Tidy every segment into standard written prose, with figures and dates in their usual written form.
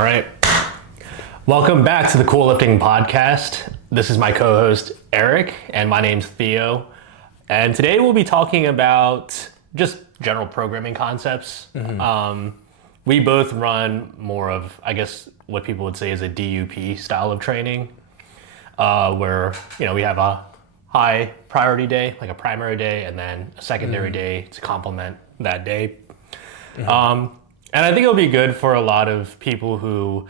All right. Welcome back to the Cool Lifting Podcast. This is my co-host, Eric, and my name's Theo. And today we'll be talking about just general programming concepts. We both run more of, I guess, what people would say is a DUP style of training, where, we have a high priority day, like a primary day, and then a secondary day to complement that day. And I think it'll be good for a lot of people who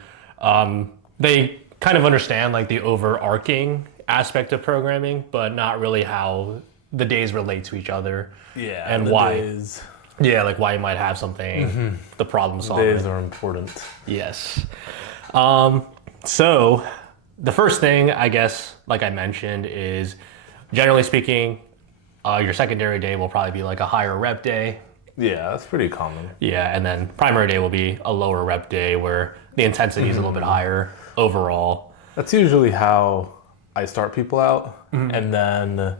they kind of understand like the overarching aspect of programming, but not really how the days relate to each other. Yeah, and why. Days. Yeah, like why you might have something, the problem solving. Days are important. Yes. So the first thing, I guess, like I mentioned, is generally speaking, your secondary day will probably be like a higher rep day. Yeah, that's pretty common. Yeah, and then primary day will be a lower rep day where the intensity is a little bit higher overall. That's usually how I start people out, and then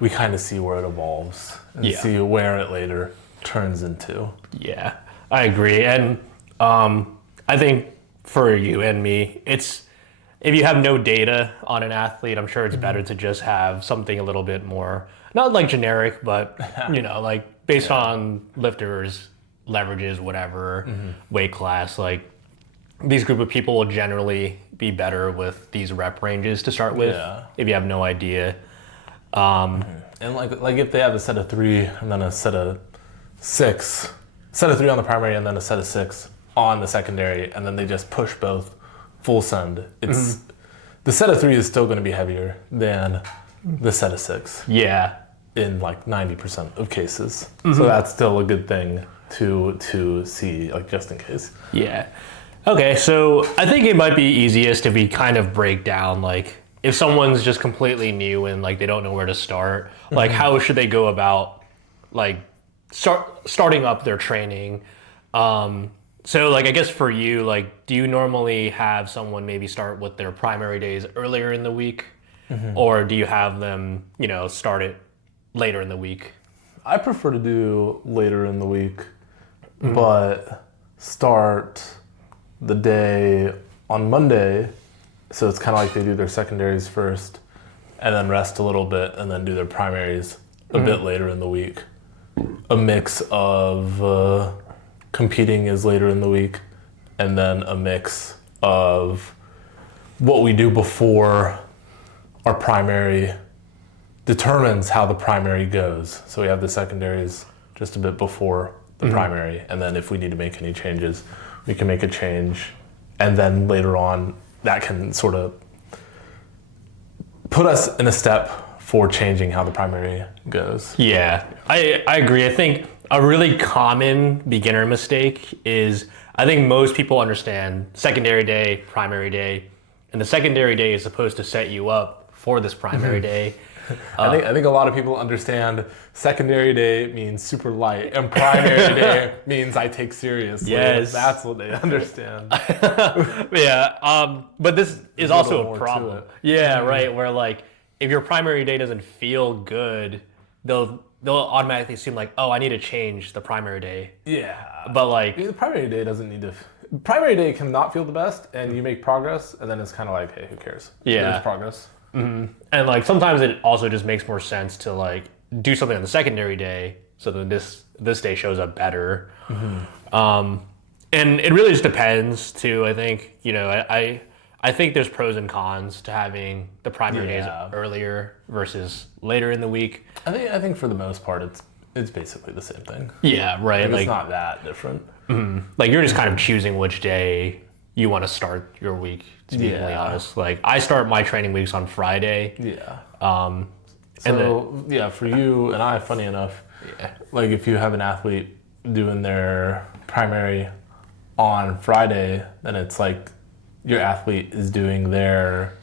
we kind of see where it evolves and see where it later turns into. Yeah, I agree. And I think for you and me, it's if you have no data on an athlete, I'm sure it's better to just have something a little bit more, not like generic, but like based on lifters, leverages, whatever, weight class, like these group of people will generally be better with these rep ranges to start with if you have no idea. And like if they have a set of 3 and then a set of 6, set of 3 on the primary and then a set of 6 on the secondary, and then they just push both full send, it's the set of 3 is still going to be heavier than the set of 6. Yeah. In like 90% of cases. So that's still a good thing to see, like just in case. Yeah. Okay, so I think it might be easiest if we kind of break down like if someone's just completely new and like they don't know where to start, like how should they go about like starting up their training? So like I guess for you, like do you normally have someone maybe start with their primary days earlier in the week? Or do you have them, start it later in the week? I prefer to do later in the week, but start the day on Monday, so it's kind of like they do their secondaries first and then rest a little bit and then do their primaries a bit later in the week. A mix of competing is later in the week, and then a mix of what we do before our primary determines how the primary goes. So we have the secondaries just a bit before the primary, and then if we need to make any changes, we can make a change. And then later on, that can sort of put us in a step for changing how the primary goes. Yeah, I agree. I think a really common beginner mistake is I think most people understand secondary day, primary day, and the secondary day is supposed to set you up for this primary day. I think a lot of people understand secondary day means super light and primary day means I take seriously. Yes. That's what they understand. But this is also a problem. Yeah, right. Where like if your primary day doesn't feel good, they'll automatically assume like, oh, I need to change the primary day. Yeah. But like the primary day doesn't need to. Primary day can not feel the best, and you make progress, and then it's kind of like, hey, who cares? Yeah. There's progress. And like sometimes it also just makes more sense to like do something on the secondary day so that this day shows up better. And it really just depends too. I think I think there's pros and cons to having the primary days earlier versus later in the week. I think for the most part it's basically the same thing. Yeah, right. Like, it's not that different. Like you're just kind of choosing which day you want to start your week, to be completely honest. Like I start my training weeks on Friday. Yeah. For you and I, funny enough, like if you have an athlete doing their primary on Friday, then it's like your athlete is doing their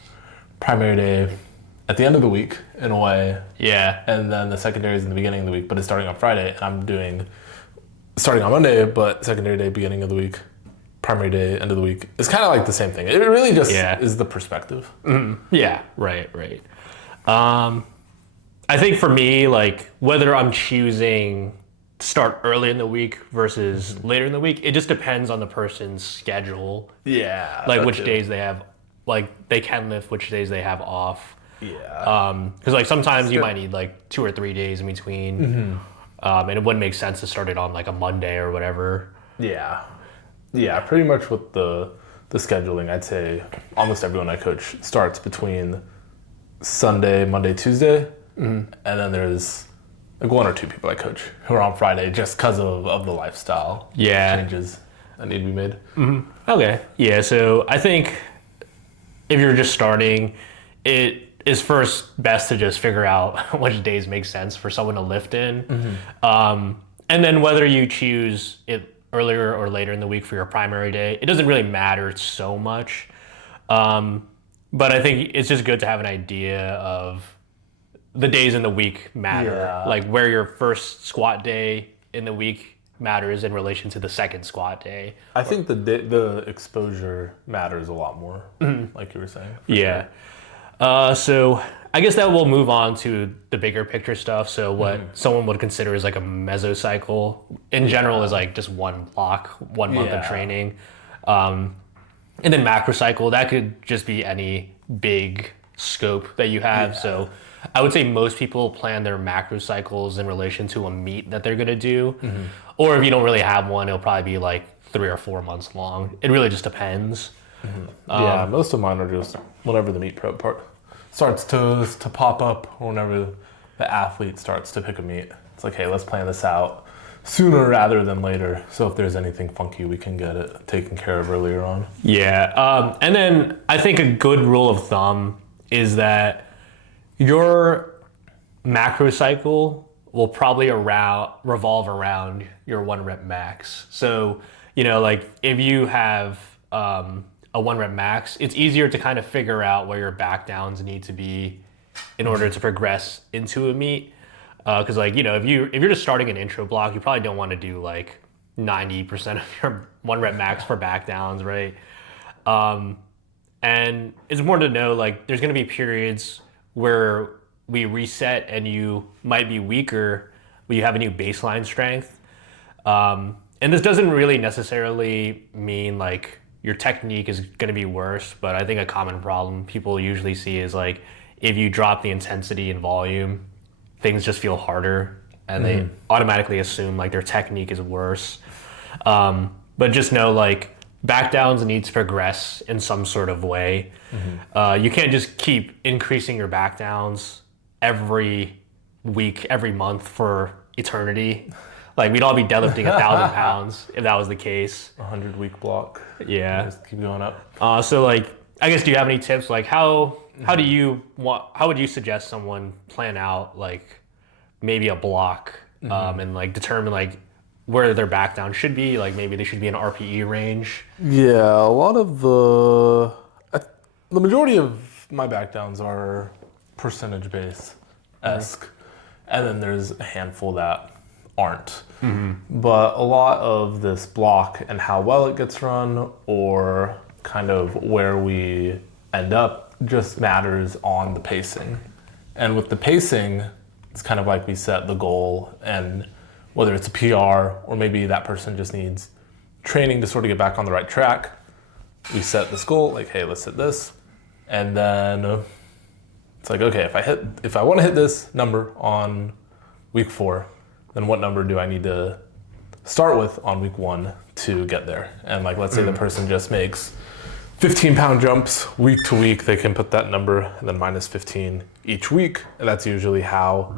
primary day at the end of the week in a way. Yeah. And then the secondary is in the beginning of the week, but it's starting on Friday, and I'm doing starting on Monday, but secondary day beginning of the week, primary day end of the week. It's kind of like the same thing. It really just is the perspective. Yeah, right. I think for me, like whether I'm choosing start early in the week versus later in the week. It just depends on the person's schedule. Yeah. Like which days they have, like they can lift, which days they have off. Yeah. Because like sometimes you might need like 2 or 3 days in between. And it wouldn't make sense to start it on like a Monday or whatever. Yeah. Yeah, pretty much with the scheduling, I'd say almost everyone I coach starts between Sunday, Monday, Tuesday. And then there's like 1 or 2 people I coach who are on Friday just because of the lifestyle changes that need to be made. Okay. Yeah. So I think if you're just starting, it is first best to just figure out which days make sense for someone to lift in. And then whether you choose it earlier or later in the week for your primary day, it doesn't really matter so much. But I think it's just good to have an idea of the days in the week matter. Yeah. Like where your first squat day in the week matters in relation to the second squat day. I think the exposure matters a lot more, like you were saying. Yeah. So I guess that we'll move on to the bigger picture stuff. So what someone would consider is like a mesocycle in general is like just one block, 1 month of training. And then macrocycle, that could just be any big scope that you have. So I would say most people plan their macrocycles in relation to a meet that they're going to do. Or if you don't really have one, it'll probably be like 3 or 4 months long. It really just depends. Yeah, most of mine are just whenever the meet prep part starts to pop up, or whenever the athlete starts to pick a meet. It's like, hey, let's plan this out sooner rather than later. So if there's anything funky, we can get it taken care of earlier on. Yeah. And then I think a good rule of thumb is that your macro cycle will probably revolve around your 1 rep max. So, like if you have a 1 rep max, it's easier to kind of figure out where your back downs need to be in order to progress into a meet. Because if you're just starting an intro block, you probably don't want to do like 90% of your 1 rep max for back downs, right? And it's important to know like there's going to be periods where we reset and you might be weaker, but you have a new baseline strength. And this doesn't really necessarily mean like your technique is going to be worse, but I think a common problem people usually see is like if you drop the intensity and volume, things just feel harder and they automatically assume like their technique is worse. But just know like back downs need to progress in some sort of way. You can't just keep increasing your back downs every week, every month for eternity. Like we'd all be deadlifting 1,000 pounds if that was the case. 100-week block. Yeah. Just keep going up. So like, I guess, do you have any tips? Like how would you suggest someone plan out like maybe a block and like determine like where their back down should be? Like maybe they should be in RPE range. Yeah, a lot of the majority of my back downs are percentage base-esque. And then there's a handful that aren't. But a lot of this block and how well it gets run or kind of where we end up just matters on the pacing. And with the pacing, it's kind of like we set the goal, and whether it's a PR or maybe that person just needs training to sort of get back on the right track, we set this goal, like, hey, let's hit this. And then it's like, okay, if I want to hit this number on week 4, then what number do I need to start with on week 1 to get there? And like, let's say the person just makes 15-pound jumps week to week, they can put that number and then minus 15 each week. And that's usually how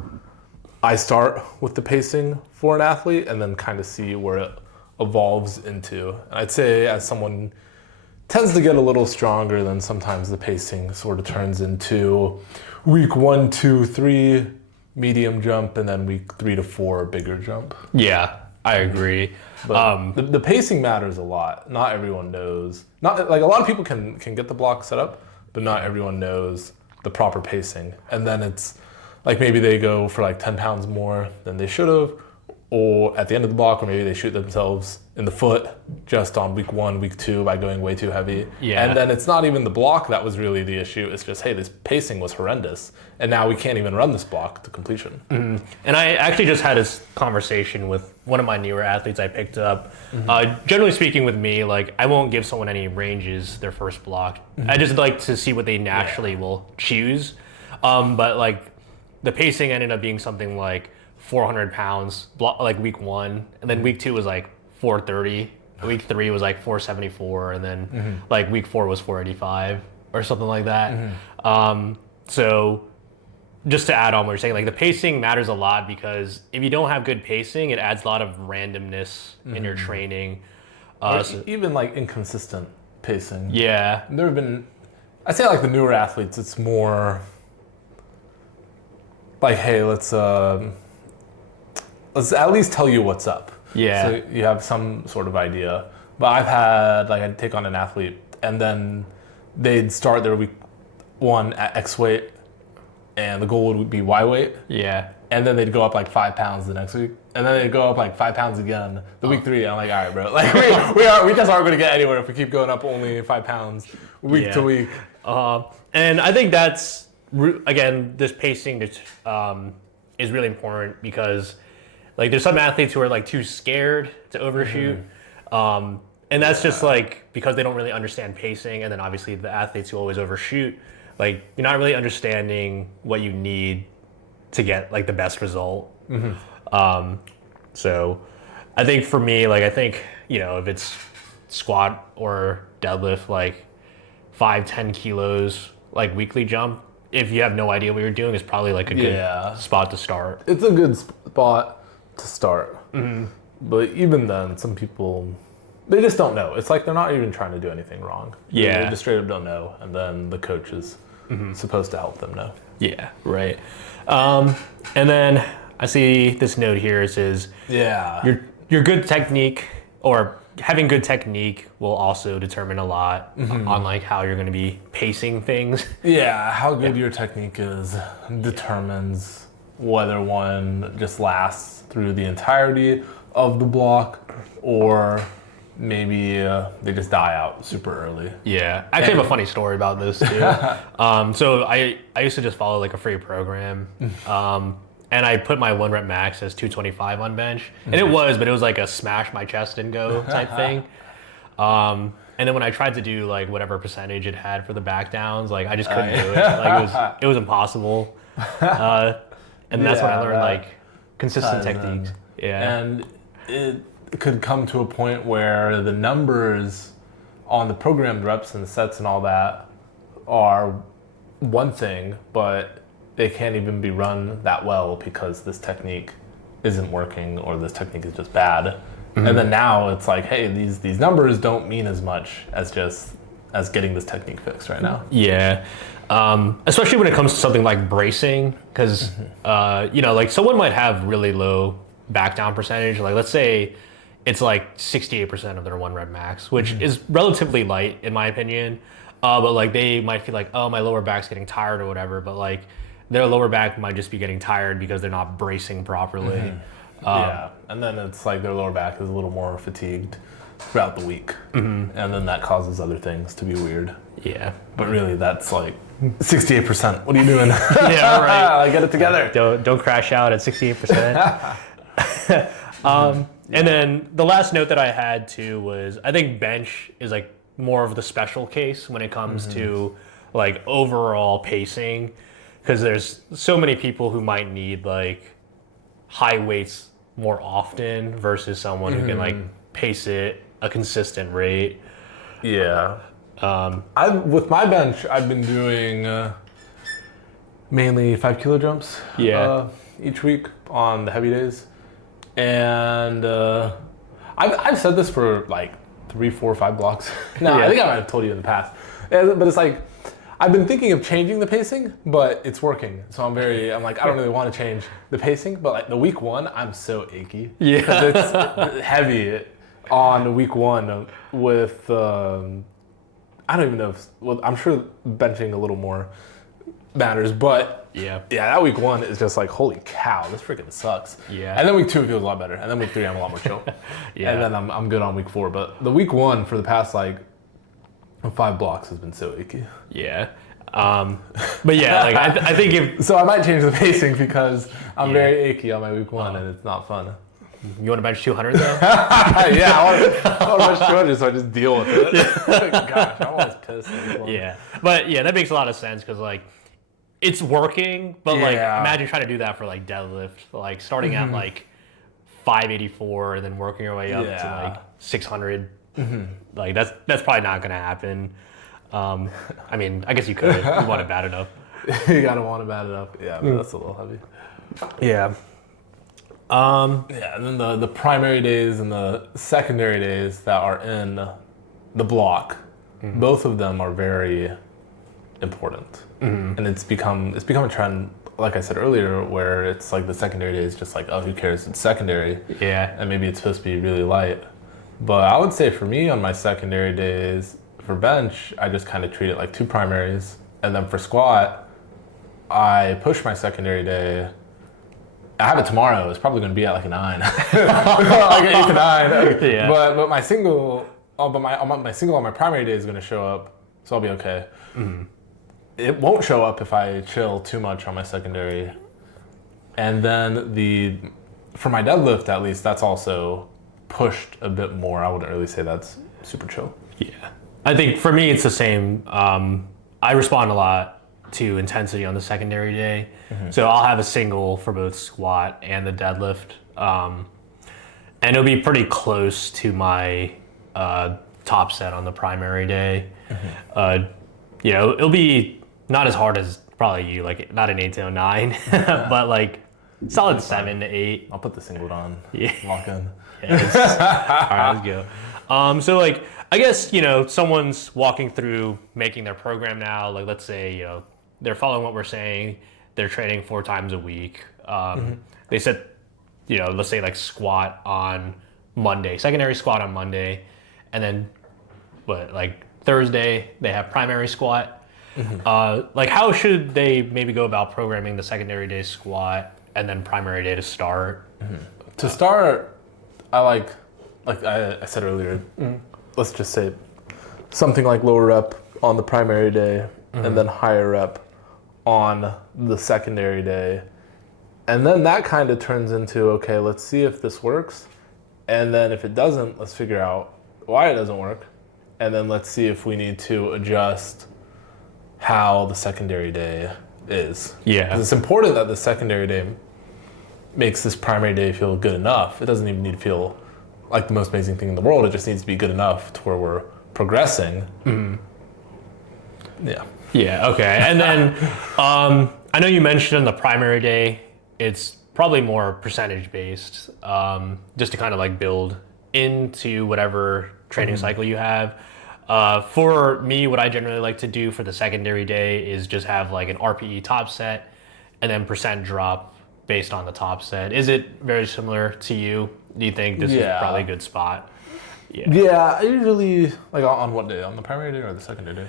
I start with the pacing for an athlete and then kind of see where it evolves into. And I'd say as someone tends to get a little stronger, then sometimes the pacing sort of turns into week 1, 2, 3, medium jump, and then week 3 to 4, bigger jump. Yeah, I agree. But the pacing matters a lot. Not everyone knows. Not like a lot of people can get the block set up, but not everyone knows the proper pacing. And then it's like maybe they go for like 10 pounds more than they should have, or at the end of the block, or maybe they shoot themselves in the foot just on week 1, week 2 by going way too heavy. Yeah. And then it's not even the block that was really the issue. It's just, hey, this pacing was horrendous, and now we can't even run this block to completion. Mm-hmm. And I actually just had this conversation with one of my newer athletes I picked up. Generally speaking, with me, like I won't give someone any ranges their first block. I just like to see what they naturally will choose. But like the pacing ended up being something like 400 pounds, like week 1, and then week 2 was like 430. Week 3 was like 474, and then like week 4 was 485 or something like that. So just to add on what you're saying, like the pacing matters a lot, because if you don't have good pacing, it adds a lot of randomness in your training. Even like inconsistent pacing. Yeah. There have been, I say like the newer athletes, it's more like, hey, let's at least tell you what's up. Yeah. So you have some sort of idea. But I've had, like, I'd take on an athlete, and then they'd start their week 1 at X weight, and the goal would be Y weight. Yeah. And then they'd go up like 5 pounds the next week. And then they'd go up like 5 pounds again the week 3. I'm like, all right, bro. Like we just aren't going to get anywhere if we keep going up only 5 pounds week to week. And I think that's, again, this pacing is really important, because like there's some athletes who are like too scared to overshoot. And that's just like because they don't really understand pacing. And then obviously the athletes who always overshoot, like you're not really understanding what you need to get like the best result. So I think for me, like I think, you know, if it's squat or deadlift, like 5-10 kilos, like weekly jump, if you have no idea what you're doing, is probably like a good spot to start. It's a good spot to start. But even then, some people, they just don't know. It's like they're not even trying to do anything wrong. Yeah. They just straight up don't know, and then the coach is supposed to help them know. Yeah, right. And then I see this note here. It says, your good technique, or having good technique, will also determine a lot on like how you're going to be pacing things. Yeah, how good your technique is determines whether one just lasts through the entirety of the block, or maybe they just die out super early. Yeah, I actually have a funny story about this too. So I used to just follow like a free program, and I put my 1 rep max as 225 on bench, and it was like a smash my chest and go type thing. And then when I tried to do like whatever percentage it had for the back downs, like I just couldn't do it. Like it was impossible. And that's when I learned like consistent techniques. And it could come to a point where the numbers on the programmed reps and the sets and all that are one thing, but they can't even be run that well because this technique isn't working, or this technique is just bad. And then now it's like, hey, these numbers don't mean as much as getting this technique fixed right now. Yeah. Especially when it comes to something like bracing, because you know, like someone might have really low back down percentage. Like let's say it's like 68% of their 1 rep max, which is relatively light in my opinion. But like they might feel like, oh, my lower back's getting tired or whatever. But like their lower back might just be getting tired because they're not bracing properly. And then it's like their lower back is a little more fatigued throughout the week. And then that causes other things to be weird. Yeah. But really, that's like 68%. What are you doing? Yeah, right. Get it together. Don't crash out at 68%. And then the last note that I had too was, I think bench is like more of the special case when it comes to like overall pacing, because there's so many people who might need like high weights more often versus someone who can like pace it a consistent rate. Yeah. With my bench, I've been doing mainly 5 kilo jumps each week on the heavy days. And I've said this for like 3, 4, 5 blocks. No, I think I might have told you in the past. But it's like, I've been thinking of changing the pacing, but it's working. So I'm like, I don't really want to change the pacing. But like the week 1, I'm so achy. Yeah. It's heavy on week 1 with, I don't even know I'm sure benching a little more matters. But Yeah. that week 1 is just like, holy cow, this freaking sucks. Yeah. And then week 2 feels a lot better. And then week 3, I'm a lot more chill. Yeah. And then I'm good on week 4. But the week 1 for the past like 5 blocks has been so achy. Yeah. But yeah, like I think if So I might change the pacing because I'm very achy on my week 1 and it's not fun. you want to bench 200 though. Yeah, I want to bench 200 so I just deal with it. Gosh, I'm always pissed. at week 1. Yeah, but yeah, that makes a lot of sense because like it's working, but like Yeah. imagine trying to do that for like deadlift, like starting at like 584 and then working your way up to Yeah. like 600. Like that's probably not gonna happen. I mean, I guess you could if you want it bad enough. You gotta want to bat it up. Yeah, but that's a little heavy. Yeah. Yeah, and then the primary days and the secondary days that are in the block, both of them are very important. And it's become a trend, like I said earlier, where it's like the secondary day is just like, oh, who cares? It's secondary. Yeah. And maybe it's supposed to be really light. But I would say for me on my secondary days, for bench, I just kind of treat it like 2 primaries. And then for squat, I push my secondary day. I have it tomorrow. It's probably going to be at like a 9, like an 8 to 9. Yeah. But my single, my single on my primary day is going to show up, so I'll be okay. It won't show up if I chill too much on my secondary. And then for my deadlift at least, that's also pushed a bit more. I wouldn't really say that's super chill. Yeah. I think for me it's the same. I respond a lot to intensity on the secondary day. So I'll have a single for both squat and the deadlift. And it'll be pretty close to my top set on the primary day. You know, it'll be not as hard as probably you, like not an 8 to 9, but like solid 7 to 8. I'll put the singlet on. Yeah. Lock in. All right, let's go. So like, I guess, you know, someone's walking through making their program now. Like, let's say, you know, they're following what we're saying. They're training 4 times a week. They said, you know, let's say like squat on Monday, secondary squat on Monday, and then like Thursday they have primary squat. Like, how should they maybe go about programming the secondary day squat and then primary day to start? To start, I like I said earlier, let's just say something like lower rep on the primary day and then higher rep on the secondary day. And then that kind of turns into, okay, let's see if this works. And then if it doesn't, let's figure out why it doesn't work. And then let's see if we need to adjust how the secondary day is. Yeah. 'Cause it's important that the secondary day makes this primary day feel good enough. It doesn't even need to feel like the most amazing thing in the world. It just needs to be good enough to where we're progressing. Yeah. Yeah, okay. And then I know you mentioned on the primary day, it's probably more percentage based, just to kind of like build into whatever training cycle you have. For me, what I generally like to do for the secondary day is just have like an RPE top set and then percent drop based on the top set. Is it very similar to you? Do you think this is probably a good spot? Yeah, I usually, like on what day? On the primary day or the secondary day?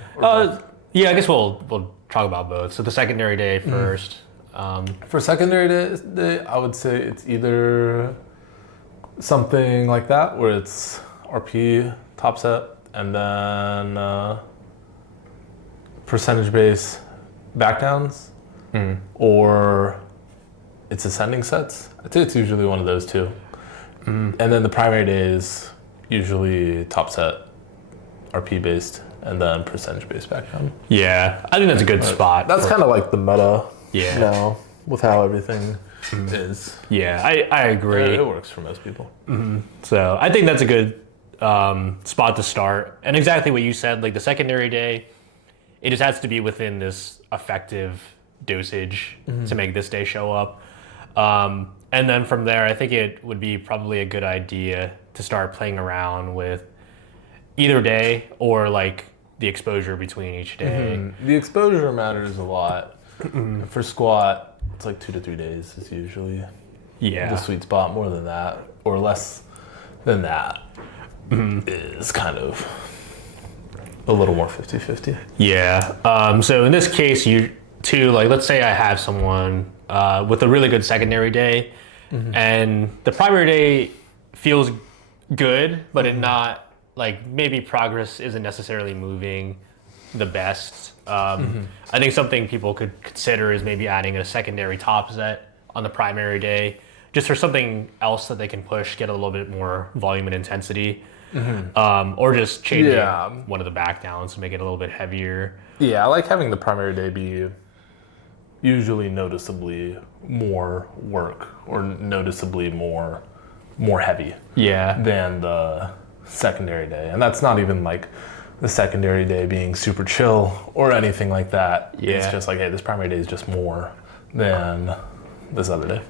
Yeah, I guess we'll talk about both. So the secondary day first. For secondary day, I would say it's either something like that where it's RP top set and then percentage base back downs, or it's ascending sets. I'd say it's usually one of those two. And then the primary day is usually top set, RP based, and then percentage based back down. Yeah, I think that's a good spot. That's kind of like the meta Yeah. now with how everything is. Yeah, I agree. It works for most people. So I think that's a good spot to start. And exactly what you said, like the secondary day, it just has to be within this effective dosage to make this day show up. And then from there, I think it would be probably a good idea to start playing around with either day or like the exposure between each day. The exposure matters a lot. For squat, it's like 2 to 3 days is usually the sweet spot. More than that or less than that is kind of a little more 50-50. Yeah. So in this case, too, like let's say I have someone with a really good secondary day, and the primary day feels good, but it not like maybe progress isn't necessarily moving the best. I think something people could consider is maybe adding a secondary top set on the primary day, just for something else that they can push, get a little bit more volume and intensity, or just changing one of the back downs to make it a little bit heavier. Yeah, I like having the primary day be usually noticeably more work or noticeably more heavy than the secondary day. And that's not even like the secondary day being super chill or anything like that. It's just like, hey, this primary day is just more than this other day.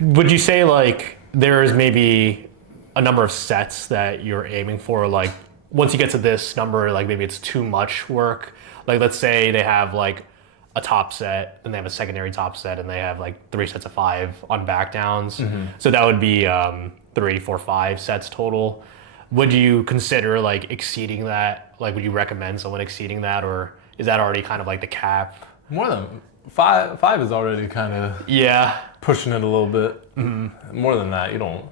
Would you say like there's maybe a number of sets that you're aiming for? Like once you get to this number, like maybe it's too much work. Like let's say they have like a top set and they have a secondary top set and they have like 3 sets of 5 on back downs. So that would be 3, 4, 5 sets total. Would you consider like exceeding that? Like would you recommend someone exceeding that, or is that already kind of like the cap? More than 5 is already kind of pushing it a little bit. More than that, you don't.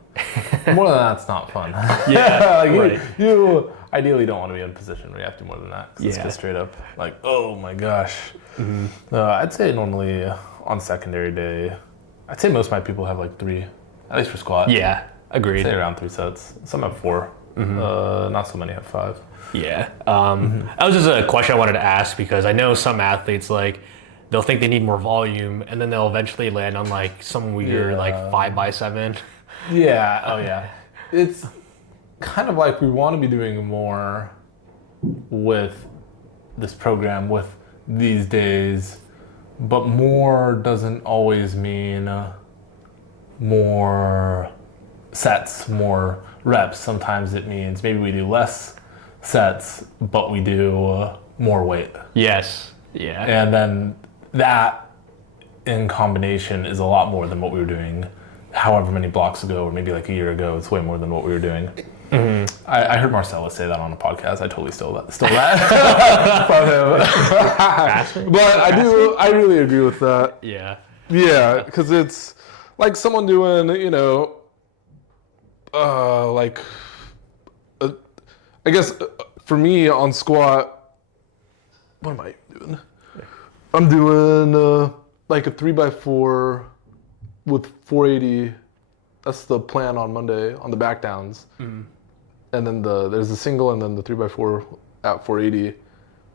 More than that's not fun. Like you ideally don't want to be in a position where you have to do more than that. Cause it's just straight up like, oh my gosh. I'd say normally on secondary day, I'd say most of my people have like 3, at least for squat. Yeah, agreed. I'd say around 3 sets. Some have 4. Not so many have 5. Yeah. That was just a question I wanted to ask because I know some athletes like they'll think they need more volume and then they'll eventually land on like some weird like 5x7. Yeah. Oh yeah. It's kind of like we want to be doing more with this program with these days, but more doesn't always mean more sets, more reps. Sometimes it means maybe we do less sets, but we do more weight. Yes. Yeah. And then that in combination is a lot more than what we were doing however many blocks ago, or maybe like a year ago. It's way more than what we were doing. I heard Marcella say that on a podcast. I totally stole that from him. But I really agree with that. Yeah, because it's like someone doing, I guess for me on squat, what am I doing? I'm doing like a 3x4 with 480. That's the plan on Monday on the back downs. And then there's the single and then the 3x4 at 480.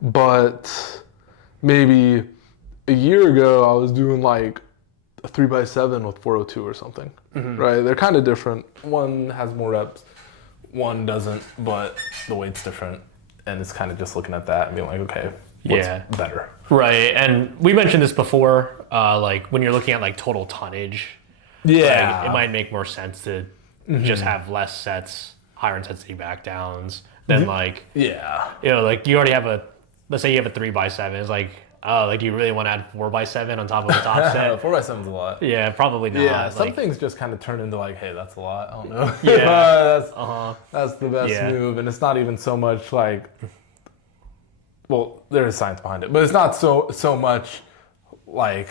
But maybe a year ago I was doing like a 3x7 with 402 or something. Right? They're kind of different. One has more reps, one doesn't, but the weight's different. And it's kind of just looking at that and being like, okay, what's better? Right. And we mentioned this before, like when you're looking at like total tonnage, like, it might make more sense to just have less sets, higher intensity back downs than like, like you already have let's say you have a 3x7. It's like, oh, like do you really want to add 4x7 on top of the top set? 4x7's a lot. Yeah, probably not. Yeah, some like, things just kind of turn into like, hey, that's a lot. I don't know. That's the best move. And it's not even so much like, well, there is science behind it, but it's not so much like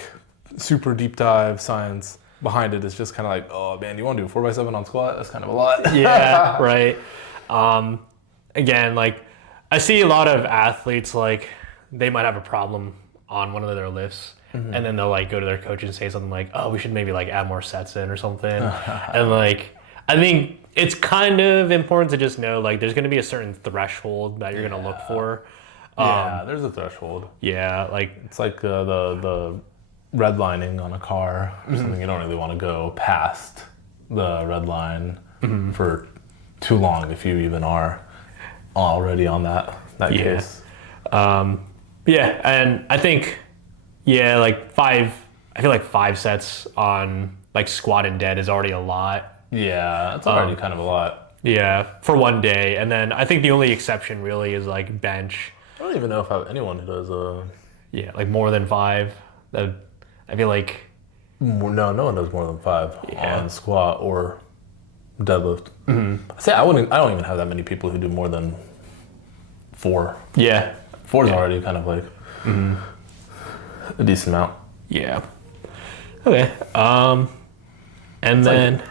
super deep dive science behind it. It's just kind of like, oh man, you want to do a 4x7 on squat? That's kind of a lot. Right. Again, like I see a lot of athletes like they might have a problem on one of their lifts, and then they'll like go to their coach and say something like, oh, we should maybe like add more sets in or something. And like I think it's kind of important to just know like there's going to be a certain threshold that you're going to look for. There's a threshold. Yeah, like it's like the red lining on a car or something. You don't really want to go past the red line for too long if you even are already on that case. And I think like I feel like 5 sets on like squat and dead is already a lot. Yeah, it's already kind of a lot. Yeah, for one day. And then I think the only exception really is like bench. I don't even know if I have anyone who does like more than 5. That I feel like no one does more than 5 on squat or deadlift. I don't even have that many people who do more than 4. Yeah. 4 is already kind of like a decent amount. Yeah. Okay. And then,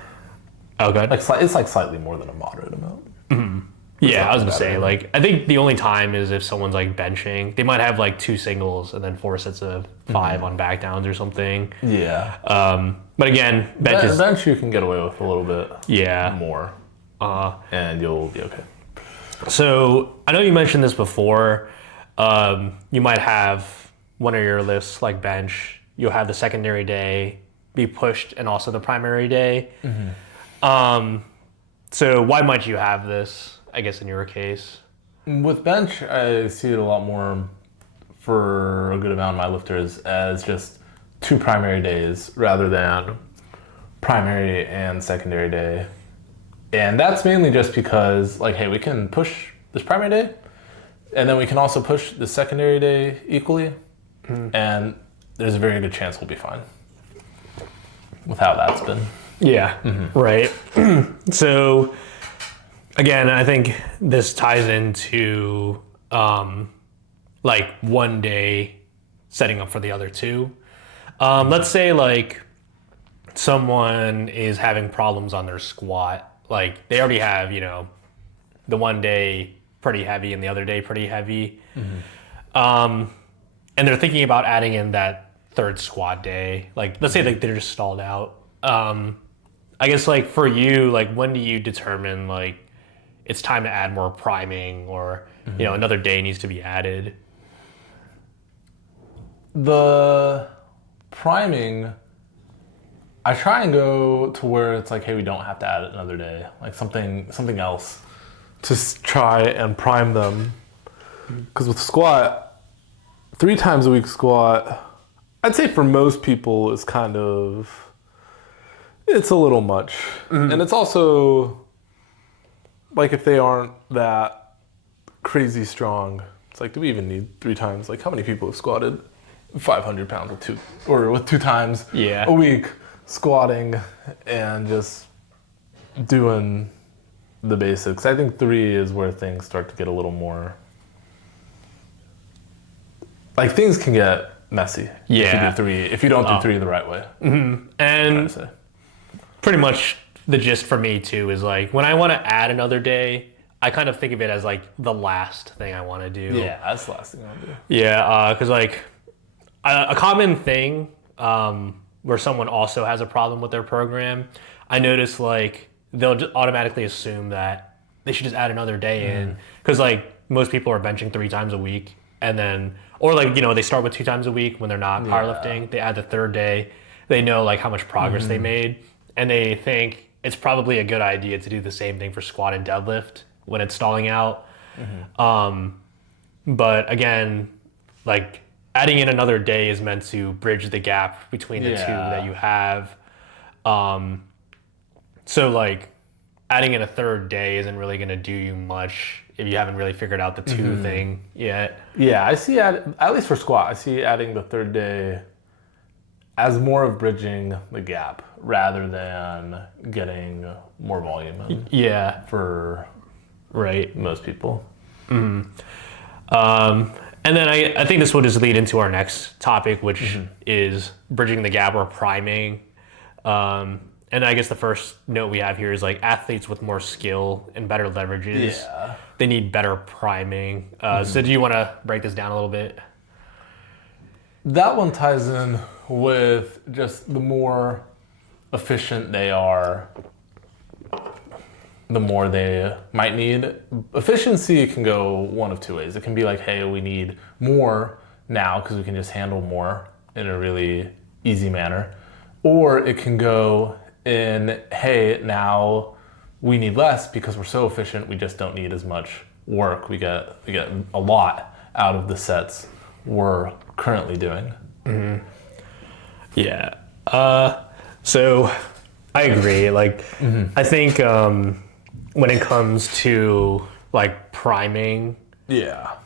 oh, good. Like it's like slightly more than a moderate amount. Yeah, I was gonna say, like, I think the only time is if someone's like benching, they might have like 2 singles and then 4 sets of 5 on back downs or something. Yeah. But again, bench bench you can get away with a little bit more, and you'll be okay. So I know you mentioned this before. You might have one of your lifts like bench. You'll have the secondary day be pushed and also the primary day. So why might you have this, I guess, in your case? With bench, I see it a lot more for a good amount of my lifters as just 2 primary days rather than primary and secondary day. And that's mainly just because, like, hey, we can push this primary day, and then we can also push the secondary day equally, and there's a very good chance we'll be fine with how that's been. Yeah, right. So, again, I think this ties into like one day setting up for the other 2. Let's say like someone is having problems on their squat. Like they already have, you know, the one day pretty heavy and the other day pretty heavy. And they're thinking about adding in that 3rd squat day. Like let's say like they're just stalled out. I guess like for you, like when do you determine like it's time to add more priming or, you know, another day needs to be added? The priming, I try and go to where it's like, hey, we don't have to add it another day, like something else to try and prime them. Because with squat, 3 times a week squat, I'd say for most people is kind of, it's a little much. And it's also like if they aren't that crazy strong, it's like, do we even need 3 times? Like how many people have squatted 500 pounds with 2 times a week squatting and just doing the basics? I think 3 is where things start to get a little more, like things can get messy if you don't do 3 the right way. And pretty much the gist for me too is like when I want to add another day, I kind of think of it as like the last thing I want to do. Yeah, that's the last thing I want to do. Yeah, because like a common thing where someone also has a problem with their program, I notice like they'll just automatically assume that they should just add another day in because like most people are benching 3 times a week and then, or like, you know, they start with 2 times a week when they're not powerlifting, they add the 3rd day, they know like how much progress they made, and they think it's probably a good idea to do the same thing for squat and deadlift when it's stalling out. But again, like adding in another day is meant to bridge the gap between the 2 that you have. So like adding in a 3rd day isn't really going to do you much if you haven't really figured out the 2 thing yet. Yeah, I see at least for squat, I see adding the 3rd day as more of bridging the gap rather than getting more volume in. Yeah. For most people. And then I think this will just lead into our next topic, which is bridging the gap or priming. And I guess the first note we have here is like athletes with more skill and better leverages, they need better priming. So do you want to break this down a little bit? That one ties in with just the more efficient they are, the more they might need. Efficiency can go one of 2 ways. It can be like, hey, we need more now because we can just handle more in a really easy manner. Or it can go in, hey, now we need less because we're so efficient, we just don't need as much work. We get a lot out of the sets we're currently doing. Yeah. So I agree. Like, I think when it comes to like priming, at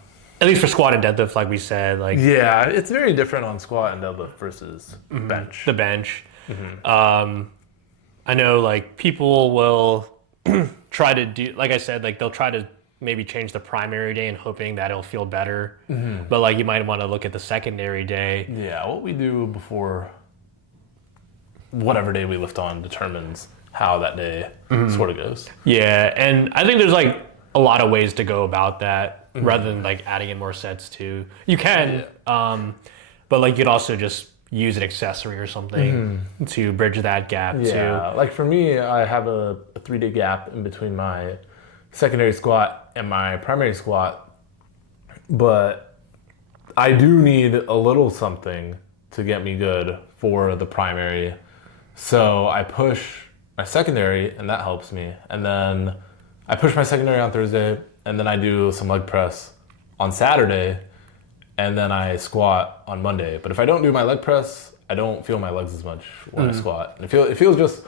least for squat and deadlift, like we said, like it's very different on squat and deadlift versus bench. The bench. I know like people will try to do, like I said, like they'll try to maybe change the primary day and hoping that it'll feel better. But like you might want to look at the secondary day. Yeah, what we do before whatever day we lift on determines how that day sort of goes. Yeah, and I think there's like a lot of ways to go about that rather than like adding in more sets too. You can, but like you'd also just use an accessory or something to bridge that gap too. Like for me, I have a 3-day gap in between my secondary squat and my primary squat, but I do need a little something to get me good for the primary. So I push my secondary and that helps me. And then I push my secondary on Thursday and then I do some leg press on Saturday and then I squat on Monday. But if I don't do my leg press, I don't feel my legs as much when I squat. And it feels just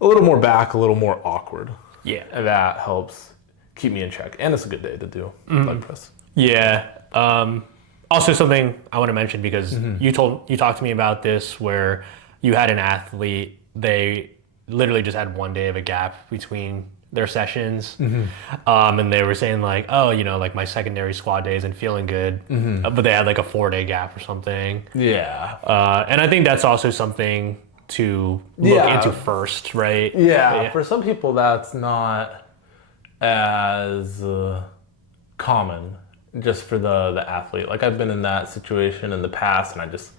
a little more back, a little more awkward. Yeah. And that helps keep me in check. And it's a good day to do leg press. Yeah. Also something I want to mention because you talked to me about this where you had an athlete, they literally just had 1 day of a gap between their sessions. And they were saying like, oh, you know, like my secondary squat day isn't feeling good, but they had like a 4-day gap or something. Yeah. And I think that's also something to look into first, right? Yeah. For some people, that's not as common just for the athlete. Like I've been in that situation in the past and I just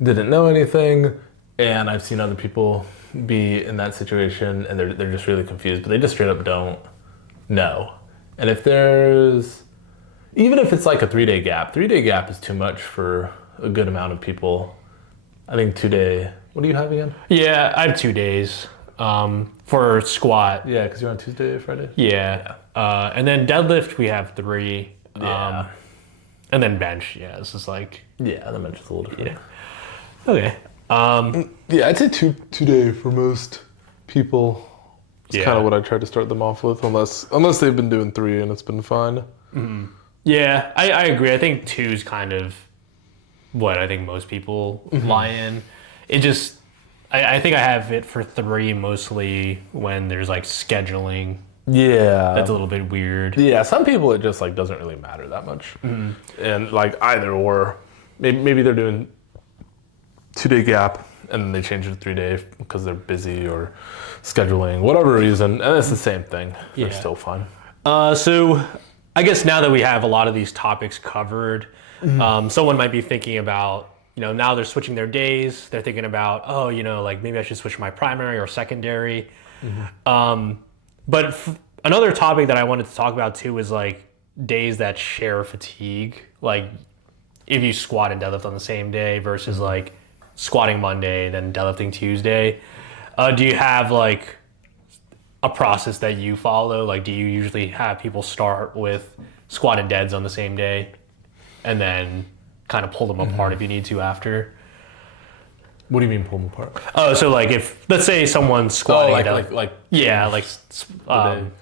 didn't know anything. And I've seen other people be in that situation and they're just really confused, but they just straight up don't know. And if there's, even if it's like a 3-day gap, 3-day gap is too much for a good amount of people. I think 2-day, what do you have again? Yeah, I have 2 days for squat. Yeah, because you're on Tuesday, Friday? Yeah. And then deadlift, we have 3. Yeah. And then bench, yeah, this is like... Yeah, the bench is a little different. Yeah. Okay. Yeah, I'd say 2-day for most people. It's kind of what I try to start them off with, unless they've been doing 3 and it's been fine. Yeah, I agree. I think 2 is kind of what I think most people lie in. It just, I think I have it for 3 mostly when there's like scheduling. Yeah. That's a little bit weird. Yeah, some people it just like doesn't really matter that much. And like either or, maybe they're doing 2-day gap and then they change it to 3-day because they're busy or scheduling, whatever reason, and it's the same thing. They're still fine. So I guess now that we have a lot of these topics covered, someone might be thinking about, you know, now they're switching their days. They're thinking about, oh, you know, like maybe I should switch my primary or secondary. But another topic that I wanted to talk about too is like days that share fatigue. Like if you squat and deadlift on the same day versus like squatting Monday, then deadlifting Tuesday. Do you have like a process that you follow? Like, do you usually have people start with squat and deads on the same day and then kind of pull them apart if you need to after? What do you mean pull them apart? Oh, so like if, let's say someone's squatting.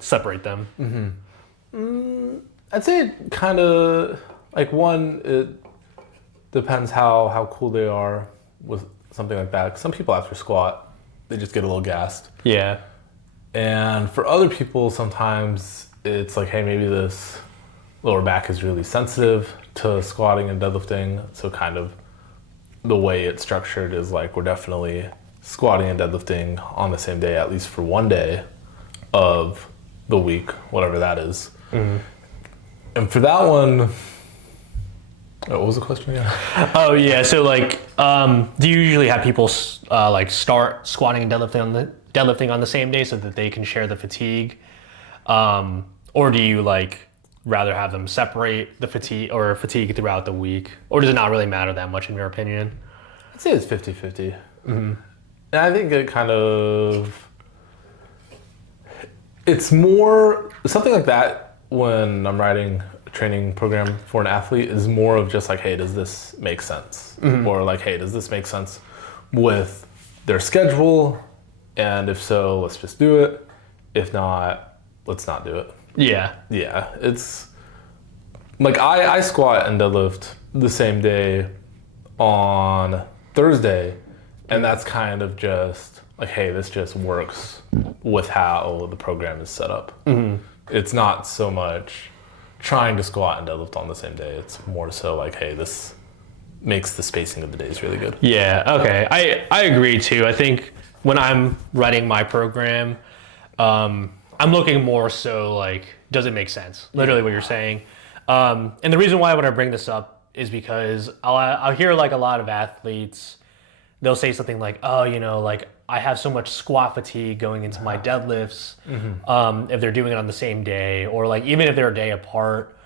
Separate them. I'd say kind of like one, it depends how cool they are with something like that. 'Cause some people after squat, they just get a little gassed. Yeah. And for other people, sometimes it's like, hey, maybe this lower back is really sensitive to squatting and deadlifting. So kind of the way it's structured is like we're definitely squatting and deadlifting on the same day, at least for 1 day of the week, whatever that is. And for that one, what was the question again? Oh yeah, so like, do you usually have people like start squatting and deadlifting on the same day so that they can share the fatigue, or do you like rather have them separate the fatigue throughout the week, or does it not really matter that much in your opinion? I'd say it's 50-50. And I think it kind of, it's more something like that when I'm writing a training program for an athlete is more of just like, hey, does this make sense? Or like, hey, does this make sense with their schedule? And if so, let's just do it. If not, let's not do it. Yeah. Yeah, it's like I squat and deadlift the same day on Thursday, and that's kind of just like, hey, this just works with how the program is set up. It's not so much, trying to squat and deadlift on the same day. It's more so like, hey, this makes the spacing of the days really good. Yeah, okay. I agree too. I think when I'm writing my program, I'm looking more so like, does it make sense? Literally what you're saying. And the reason why I want to bring this up is because I'll hear like a lot of athletes, they'll say something like, oh, like I have so much squat fatigue going into my deadlifts, if they're doing it on the same day, or like even if they're a day apart.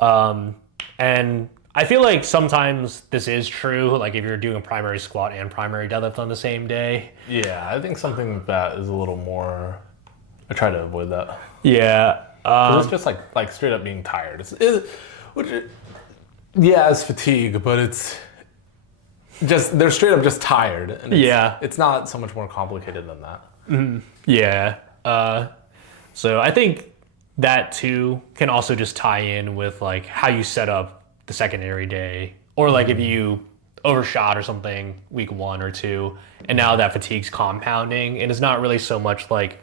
And I feel like sometimes this is true, like if you're doing primary squat and primary deadlift on the same day. Yeah, I think something like that is a little more, I try to avoid that. Yeah. 'Cause it's just like straight up being tired. It's fatigue, but it's just, they're straight up just tired. And it's not so much more complicated than that. Yeah. So I think that too can also just tie in with like how you set up the secondary day, or like if you overshot or something week 1 or 2, and now that fatigue's compounding, and it's not really so much like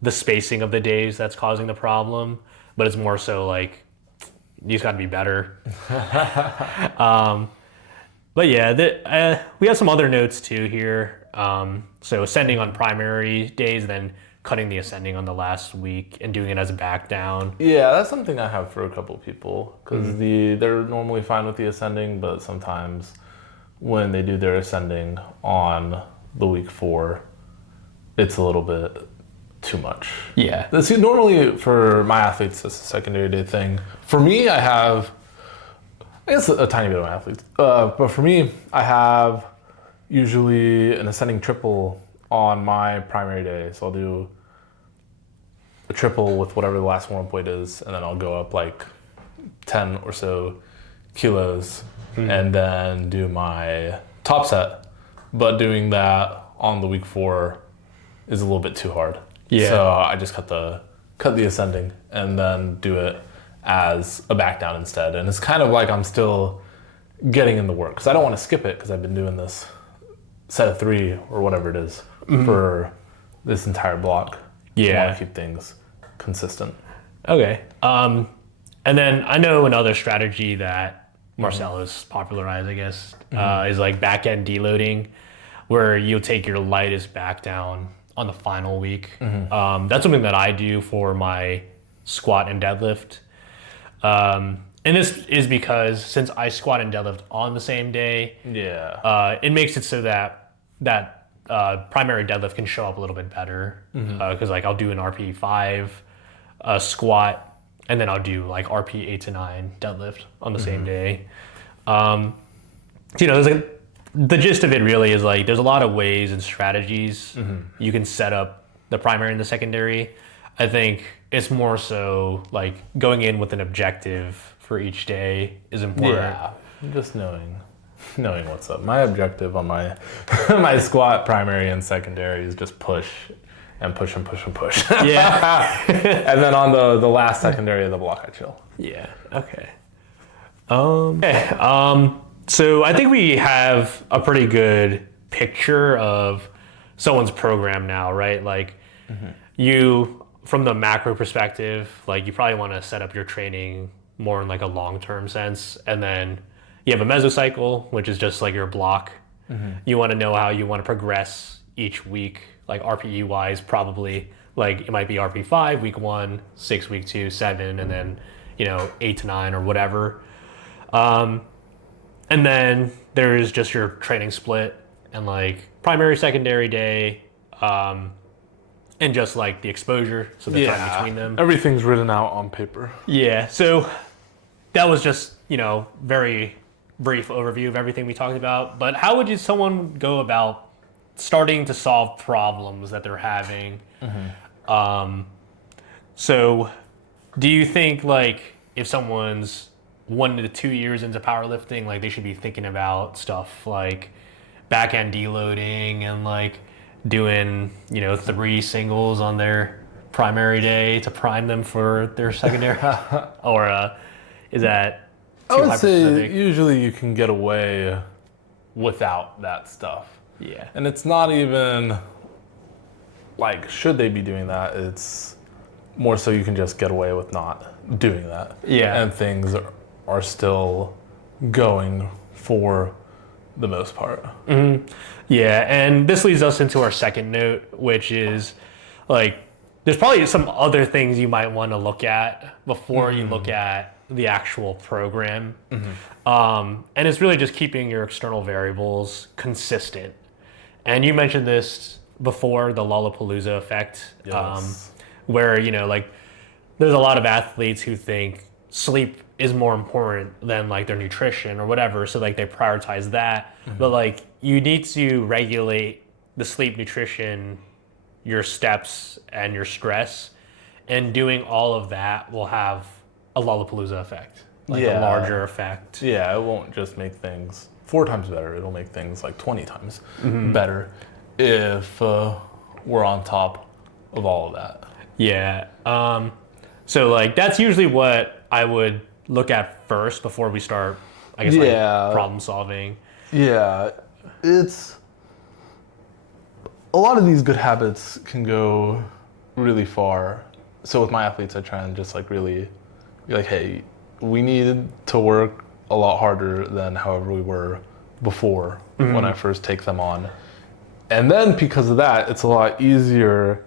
the spacing of the days that's causing the problem, but it's more so like you just got to be better. But yeah, we have some other notes too here. So ascending on primary days, then cutting the ascending on the last week and doing it as a back down. Yeah, that's something I have for a couple of people, because they're normally fine with the ascending, but sometimes when they do their ascending on the week 4, it's a little bit too much. Yeah. See, normally for my athletes, it's a secondary day thing. For me, I have, I guess a tiny bit of my athletes, but for me, I have usually an ascending triple on my primary day. So I'll do a triple with whatever the last warm-up weight is, and then I'll go up like 10 or so kilos, and then do my top set. But doing that on the week 4 is a little bit too hard. Yeah. So I just cut the ascending and then do it as a back down instead. And it's kind of like I'm still getting in the work, because I don't want to skip it, because I've been doing this set of 3 or whatever it is for this entire block. Yeah. I want to keep things consistent. Okay. And then I know another strategy that Marcel has popularized, I guess, is like back end deloading, where you'll take your lightest back down on the final week. That's something that I do for my squat and deadlift. And this is because since I squat and deadlift on the same day, it makes it so that primary deadlift can show up a little bit better. Because like I'll do an RP 5 squat, and then I'll do like RP 8 to 9 deadlift on the same day. There's like, the gist of it really is like there's a lot of ways and strategies you can set up the primary and the secondary. I think it's more so like going in with an objective for each day is important. Yeah, just knowing what's up. My objective on my my squat primary and secondary is just push and push and push and push. Yeah. And then on the last secondary of the block, I chill. Yeah. Okay. So I think we have a pretty good picture of someone's program now, right? Like you, from the macro perspective, like you probably want to set up your training more in like a long-term sense. And then you have a mesocycle, which is just like your block. You want to know how you want to progress each week, like RPE wise, probably like it might be RP 5 week 1, 6 week 2, 7, and then 8 to 9 or whatever. And then there's just your training split and like primary, secondary day, and just like the exposure, so the time between them. Everything's written out on paper. Yeah, so that was just, very brief overview of everything we talked about. But how would someone go about starting to solve problems that they're having? So do you think like if someone's 1 to 2 years into powerlifting, like they should be thinking about stuff like back end deloading and like doing 3 singles on their primary day to prime them for their secondary? Or is that too I would hyper-specific? say usually you can get away without that stuff. Yeah. And it's not even like should they be doing that, it's more so you can just get away with not doing that. Yeah. And things are still going for the most part. Yeah, and this leads us into our second note, which is like there's probably some other things you might want to look at before you look at the actual program. And it's really just keeping your external variables consistent. And you mentioned this before, the Lollapalooza effect, Yes. where, like there's a lot of athletes who think sleep is more important than like their nutrition or whatever. So like they prioritize that. But like you need to regulate the sleep, nutrition, your steps, and your stress. And doing all of that will have a Lollapalooza effect, like a larger effect. Yeah, it won't just make things 4 times better. It'll make things like 20 times better if we're on top of all of that. Yeah. So like that's usually what I would look at first before we start, I guess, like problem solving. Yeah, it's a lot of these good habits can go really far. So with my athletes, I try and just like really be like, hey, we need to work a lot harder than however we were before when I first take them on. And then because of that, it's a lot easier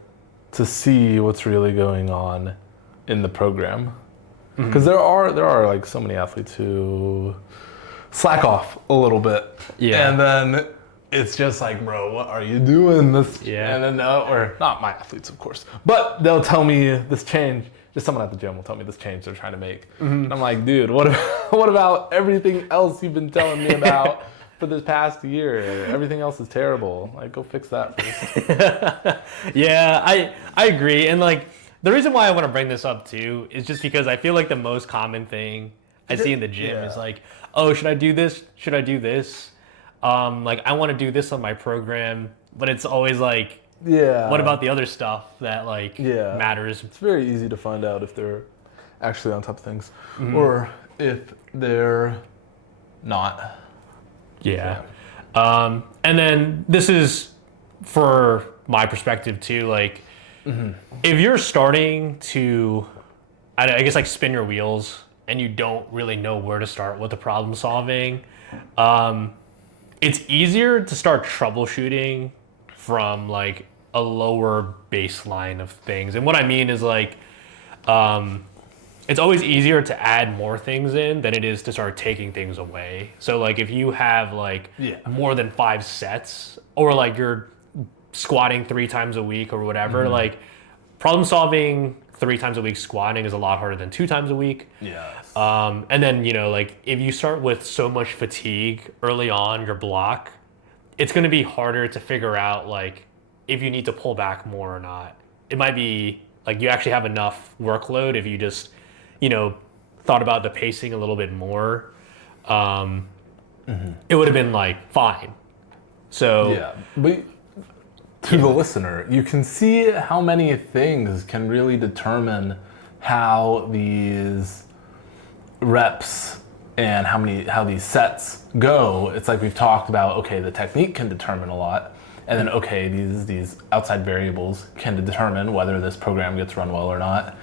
to see what's really going on in the program. Because there are like so many athletes who slack off a little bit. Yeah. And then it's just like, bro, what are you doing? This, Yeah. And then, or not my athletes, of course, but they'll tell me this change. Just someone at the gym will tell me this change they're trying to make. And I'm like, dude, what about everything else you've been telling me about for this past year? Everything else is terrible. Like, go fix that first. Yeah, I agree. And like the reason why I want to bring this up too is just because I feel like the most common thing I see in the gym is like, oh, should I do this? Should I do this? Like I want to do this on my program, but it's always like, what about the other stuff that like matters? It's very easy to find out if they're actually on top of things or if they're not. Yeah. And then this is for my perspective too, like if you're starting to, I guess like spin your wheels and you don't really know where to start with the problem solving, it's easier to start troubleshooting from like a lower baseline of things. And what I mean is like, it's always easier to add more things in than it is to start taking things away. So like if you have like more than 5 sets or like you're squatting 3 times a week or whatever, like problem solving 3 times a week squatting is a lot harder than 2 times a week. Yes. And then, like if you start with so much fatigue early on your block, it's going to be harder to figure out like if you need to pull back more or not. It might be like you actually have enough workload if you just, thought about the pacing a little bit more. It would have been like fine. So but to the listener, you can see how many things can really determine how these reps and how these sets go. It's like we've talked about, okay, the technique can determine a lot. And then, okay, these outside variables can determine whether this program gets run well or not.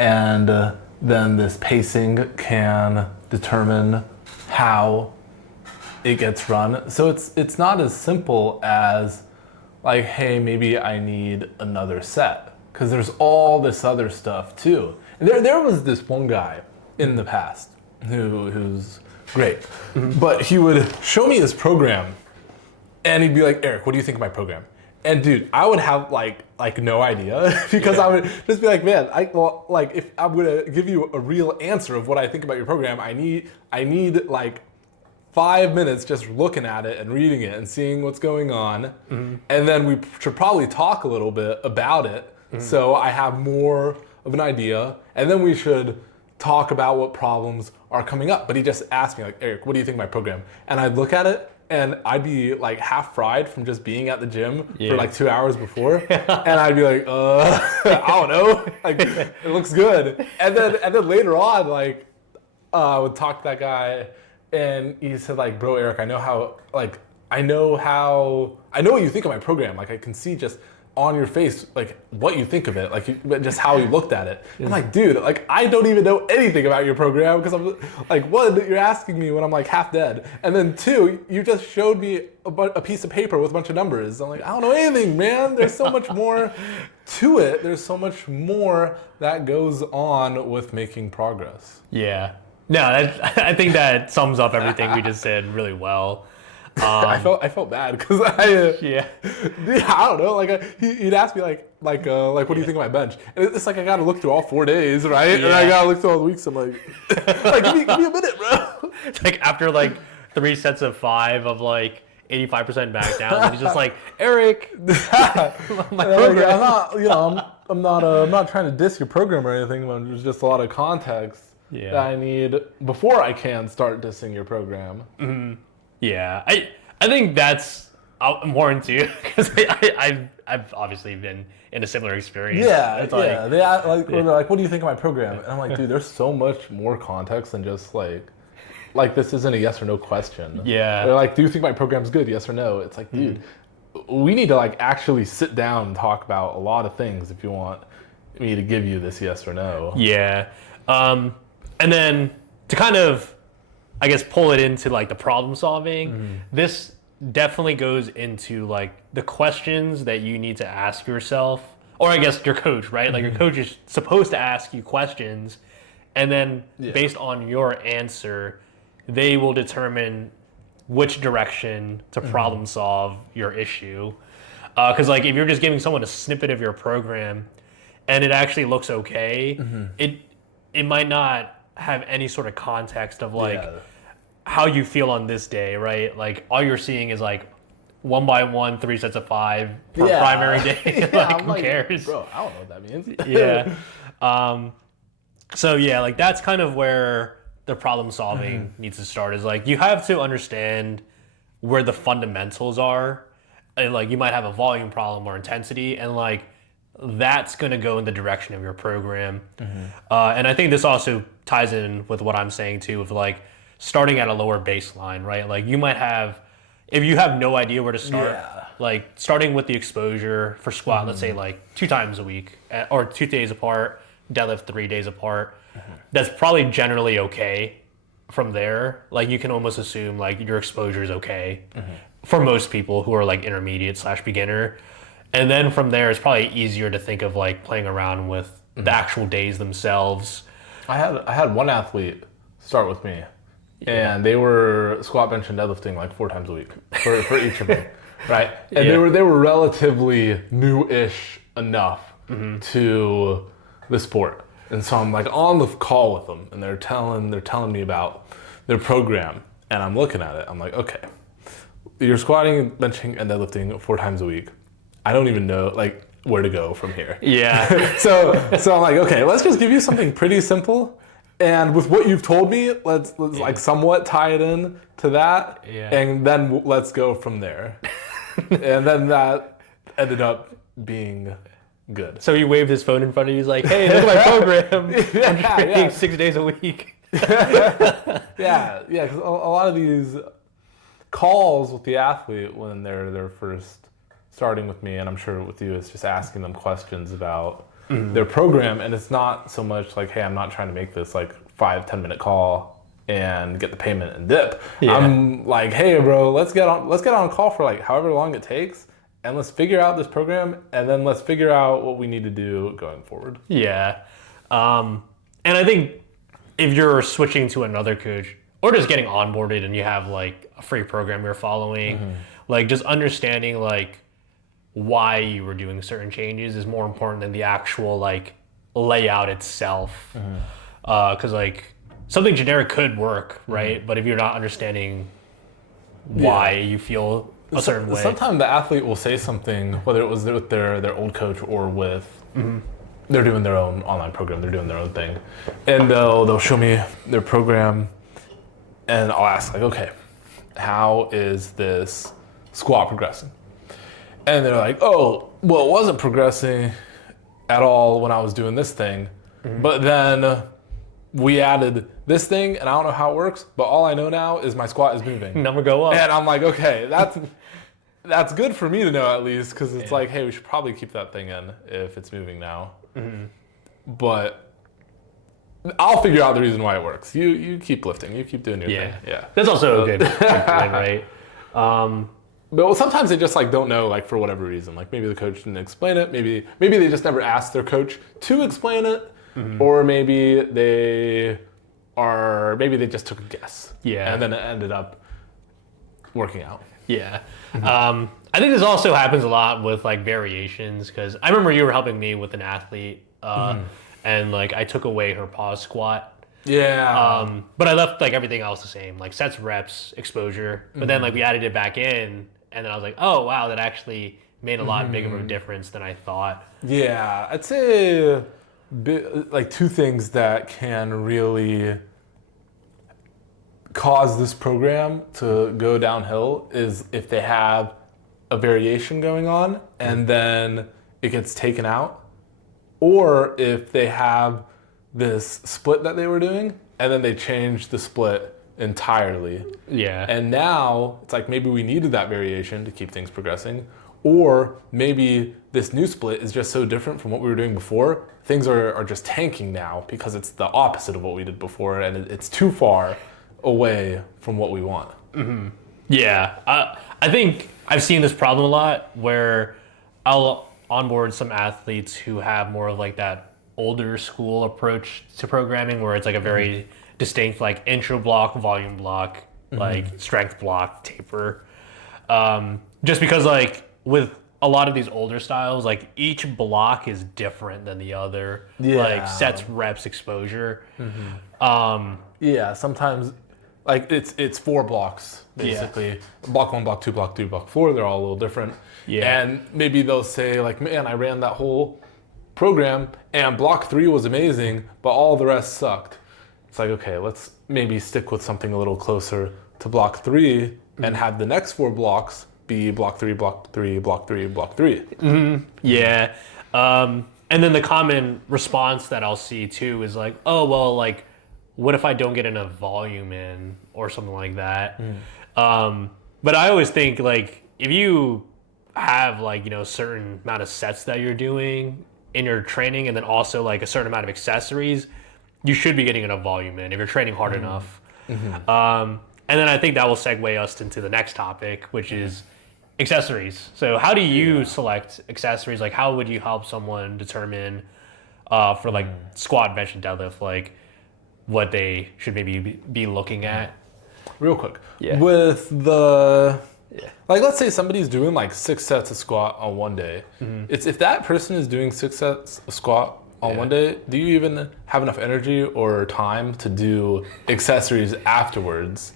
And then this pacing can determine how it gets run. So it's not as simple as like, hey, maybe I need another set. Because there's all this other stuff too. And there was this one guy in the past who's great. But he would show me his program and he'd be like, Eric, what do you think of my program? And dude, I would have like no idea because I would just be like, man, if I'm gonna give you a real answer of what I think about your program, I need like 5 minutes just looking at it and reading it and seeing what's going on. And then we should probably talk a little bit about it so I have more of an idea. And then we should talk about what problems are coming up. But he just asked me like, Eric, what do you think of my program? And I'd look at it and I'd be like half fried from just being at the gym for like 2 hours before. And I'd be like, I don't know. Like, it looks good. And then later on, like, I would talk to that guy and he said like, bro, Eric, I know what you think of my program. Like I can see just on your face, like what you think of it, just how you looked at it. I'm like, dude, like I don't even know anything about your program because I'm like, one, you're asking me when I'm like half dead, and then two, you just showed me a piece of paper with a bunch of numbers. I'm like, I don't know anything, man. There's so much more to it. There's so much more that goes on with making progress. Yeah. No, I think that sums up everything we just said really well. I felt bad because I don't know, like he'd ask me like what do you think of my bench, and it's like I gotta look through all 4 days, right? And I gotta look through all the weeks. I'm like give me a minute, bro. It's like after like 3 sets of 5 of like 85% back down, and he's just like, Eric, my program. I'm not trying to diss your program or anything, but there's just a lot of context that I need before I can start dissing your program. Mm-hmm. Yeah, I think that's more into because I've obviously been in a similar experience. Yeah, they're like, what do you think of my program? And I'm like, dude, there's so much more context than just like this isn't a yes or no question. Yeah, they're like, do you think my program's good? Yes or no? It's like, dude, we need to like actually sit down and talk about a lot of things if you want me to give you this yes or no. Yeah, and then to kind of, I guess, pull it into like the problem solving, this definitely goes into like the questions that you need to ask yourself, or I guess your coach, right? Like your coach is supposed to ask you questions, and then based on your answer, they will determine which direction to problem solve your issue. Because like if you're just giving someone a snippet of your program and it actually looks okay, it might not have any sort of context of like how you feel on this day, right? Like all you're seeing is like 1 by 1, 3 sets of 5 for primary day. Who cares? Bro, I don't know what that means. So yeah, like that's kind of where the problem solving needs to start, is like you have to understand where the fundamentals are. And like you might have a volume problem or intensity, and like that's going to go in the direction of your program. And I think this also ties in with what I'm saying too, of like starting at a lower baseline, right? Like you might have, if you have no idea where to start, like starting with the exposure for squat, let's say like 2 times a week or 2 days apart, deadlift 3 days apart, that's probably generally okay. From there, like you can almost assume like your exposure is okay for most people who are like intermediate / beginner. And then from there, it's probably easier to think of like playing around with the actual days themselves. I had one athlete start with me, and they were squat, bench, and deadlifting like 4 times a week for each of them, right? And they were relatively new-ish enough to the sport, and so I'm like on the call with them, and they're telling me about their program, and I'm looking at it. I'm like, okay, you're squatting, benching, and deadlifting 4 times a week. I don't even know like where to go from here. Yeah. so I'm like, okay, let's just give you something pretty simple, and with what you've told me, let's like somewhat tie it in to that, and then let's go from there. And then that ended up being good. So he waved his phone in front of you. He's like, "Hey, look at my program. I'm just training 6 days a week." Because a lot of these calls with the athlete when they're first starting with me, and I'm sure with you, it's just asking them questions about their program, and it's not so much like, hey, I'm not trying to make this like 5-10 minute call and get the payment and dip. I'm like, hey bro, let's get on call for like however long it takes, and let's figure out this program, and then let's figure out what we need to do going forward. And I think if you're switching to another coach or just getting onboarded and you have like a free program you're following, like just understanding like why you were doing certain changes is more important than the actual like layout itself. Because like something generic could work, right? But if you're not understanding why you feel a certain way. Sometimes the athlete will say something, whether it was with their old coach or with they're doing their own online program, they're doing their own thing, and they'll show me their program, and I'll ask like, okay, how is this squat progressing? And they're like, oh, well, it wasn't progressing at all when I was doing this thing, but then we added this thing, and I don't know how it works, but all I know now is my squat is moving. Number go up. And I'm like, okay, that's good for me to know at least, because it's like, hey, we should probably keep that thing in if it's moving now. But I'll figure out the reason why it works. You keep lifting. You keep doing your thing. Yeah. That's also a good point, right? But sometimes they just like don't know, like for whatever reason. Like maybe the coach didn't explain it. Maybe they just never asked their coach to explain it, or maybe they just took a guess. Yeah. And then it ended up working out. Yeah. I think this also happens a lot with like variations, because I remember you were helping me with an athlete, and like I took away her pause squat. Yeah. But I left like everything else the same, like sets, reps, exposure. But then like we added it back in, and then I was like, oh wow, that actually made a lot bigger of a difference than I thought. Yeah, I'd say like two things that can really cause this program to go downhill is if they have a variation going on and then it gets taken out, or if they have this split that they were doing and then they change the split entirely. Yeah. And now it's like maybe we needed that variation to keep things progressing, or maybe this new split is just so different from what we were doing before. Things are just tanking now because it's the opposite of what we did before, and it's too far away from what we want. Yeah, I think I've seen this problem a lot where I'll onboard some athletes who have more of like that older school approach to programming, where it's like a very distinct like intro block, volume block, like strength block, taper. Just because like with a lot of these older styles, like each block is different than the other. Yeah. Like sets, reps, exposure. Yeah, sometimes like it's 4 blocks basically. Block 1, block 2, block 3, block 4. They're all a little different. Yeah. And maybe they'll say like, man, I ran that whole program and block 3 was amazing, but all the rest sucked. It's like, okay, let's maybe stick with something a little closer to block 3 and have the next 4 blocks be block 3, block 3, block 3, block 3. Yeah. And then the common response that I'll see too is like, oh, well, like, what if I don't get enough volume in or something like that? But I always think like if you have like, you know, a certain amount of sets that you're doing in your training and then also like a certain amount of accessories, you should be getting enough volume in if you're training hard enough. And then I think that will segue us into the next topic, which is accessories. So how do you select accessories? Like how would you help someone determine for like squat, bench, and deadlift, like what they should maybe be looking at? Real quick. Yeah. With the, like let's say somebody's doing like 6 sets of squat on one day. It's if that person is doing 6 sets of squat on one day, do you even have enough energy or time to do accessories afterwards?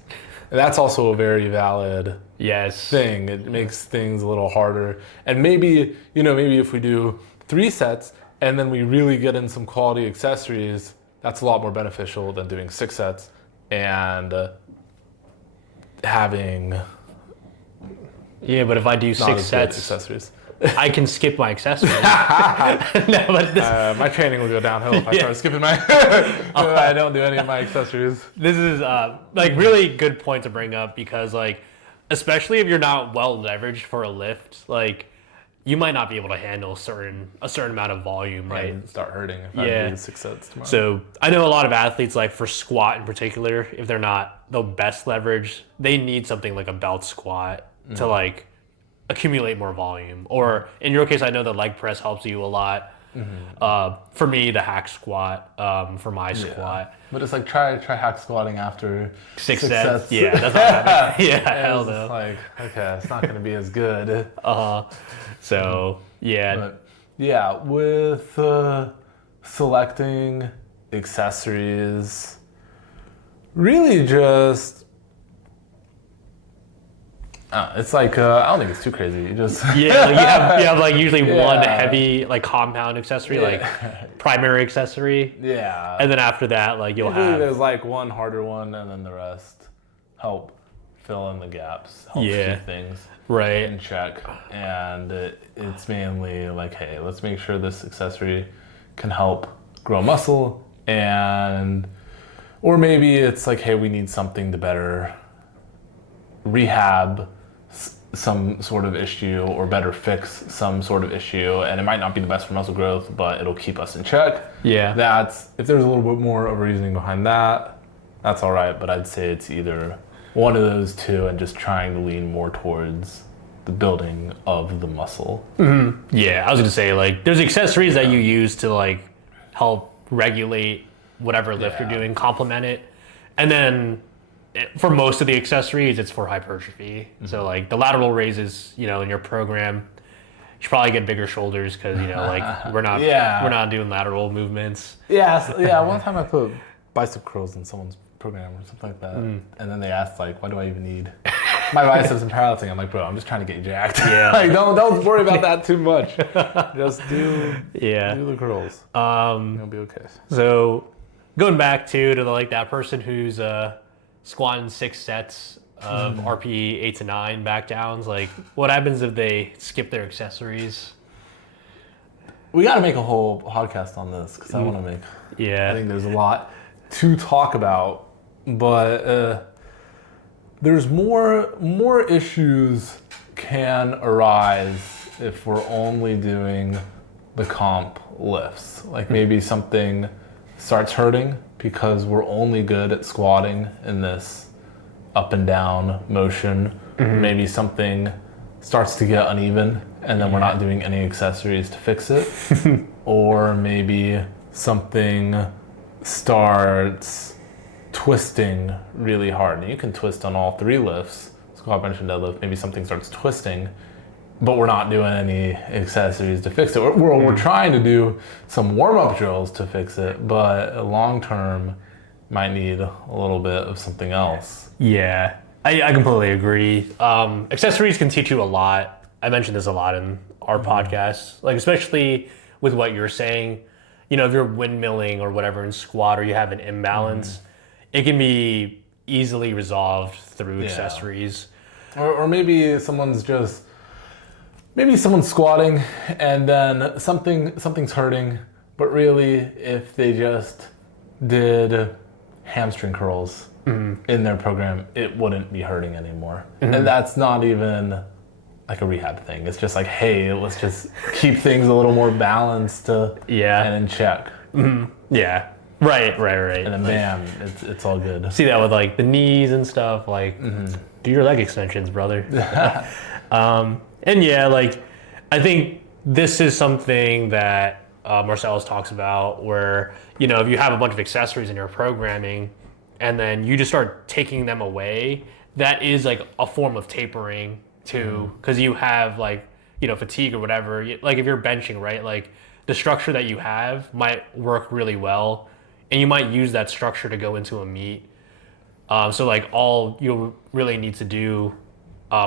And that's also a very valid thing. It makes things a little harder. And maybe, you know, maybe if we do 3 sets and then we really get in some quality accessories, that's a lot more beneficial than doing 6 sets and having but if I do 6 sets accessories. I can skip my accessories. No, but this, my training will go downhill if I start skipping my I don't do any of my accessories. this is like really good point to bring up, because like especially if you're not well leveraged for a lift, like you might not be able to handle a certain amount of volume, right? And start hurting if I do 6 sets tomorrow. So I know a lot of athletes, like for squat in particular, if they're not the best leverage, they need something like a belt squat to like accumulate more volume. Or in your case, I know the leg press helps you a lot. For me, the hack squat for my squat. But it's like try hack squatting after 6 sets. Yeah, that's not hell it's no. like, okay, it's not going to be as good. So But yeah, with selecting accessories, really just it's like I don't think it's too crazy. You just like you have like usually one heavy like compound accessory, like primary accessory. Yeah. And then after that, like you'll Usually have there's like one harder one, and then the rest help fill in the gaps, help keep things in check. And it's mainly like, hey, let's make sure this accessory can help grow muscle, or maybe it's like, hey, we need something to better rehab some sort of issue or better fix some sort of issue, and it might not be the best for muscle growth, but it'll keep us in check. Yeah. That's, if there's a little bit more of a reasoning behind that, that's all right, but I'd say it's either one of those two and just trying to lean more towards the building of the muscle. Yeah, I was gonna say, like, there's accessories that you use to like help regulate whatever lift you're doing, complement it, and then for most of the accessories, it's for hypertrophy. So like the lateral raises, in your program, you should probably get bigger shoulders because like we're not doing lateral movements. Yeah. One time I put bicep curls in someone's program or something like that, and then they asked like, "Why do I even need my biceps in powerlifting?" I'm like, "Bro, I'm just trying to get you jacked. Yeah. Like, don't worry about that too much. Just do the curls. You'll be okay." So going back to like that person who's squatting 6 sets of RPE 8 to 9 back downs, like what happens if they skip their accessories? We got to make a whole podcast on this because I want to make. Yeah. I think there's a lot to talk about, but there's more issues can arise if we're only doing the comp lifts. Like maybe something starts hurting because we're only good at squatting in this up and down motion. Maybe something starts to get uneven and then we're not doing any accessories to fix it. Or maybe something starts twisting really hard. And you can twist on all 3 lifts, squat, bench, and deadlift. Maybe something starts twisting, but we're not doing any accessories to fix it. We're trying to do some warm-up drills to fix it, but long term might need a little bit of something else. Yeah, I completely agree. Accessories can teach you a lot. I mentioned this a lot in our podcast, like especially with what you're saying. If you're windmilling or whatever in squat or you have an imbalance, it can be easily resolved through accessories. Or maybe someone's squatting and then something's hurting, but really if they just did hamstring curls in their program, it wouldn't be hurting anymore. And that's not even like a rehab thing. It's just like, hey, let's just keep things a little more balanced and in check. Yeah. Right. And then bam, it's all good. See that with like the knees and stuff, like do your leg extensions, brother. And yeah, like I think this is something that Marcellus talks about where, if you have a bunch of accessories in your programming and then you just start taking them away, that is like a form of tapering too, because you have like, fatigue or whatever. Like if you're benching, right, like the structure that you have might work really well and you might use that structure to go into a meet. So like all you really need to do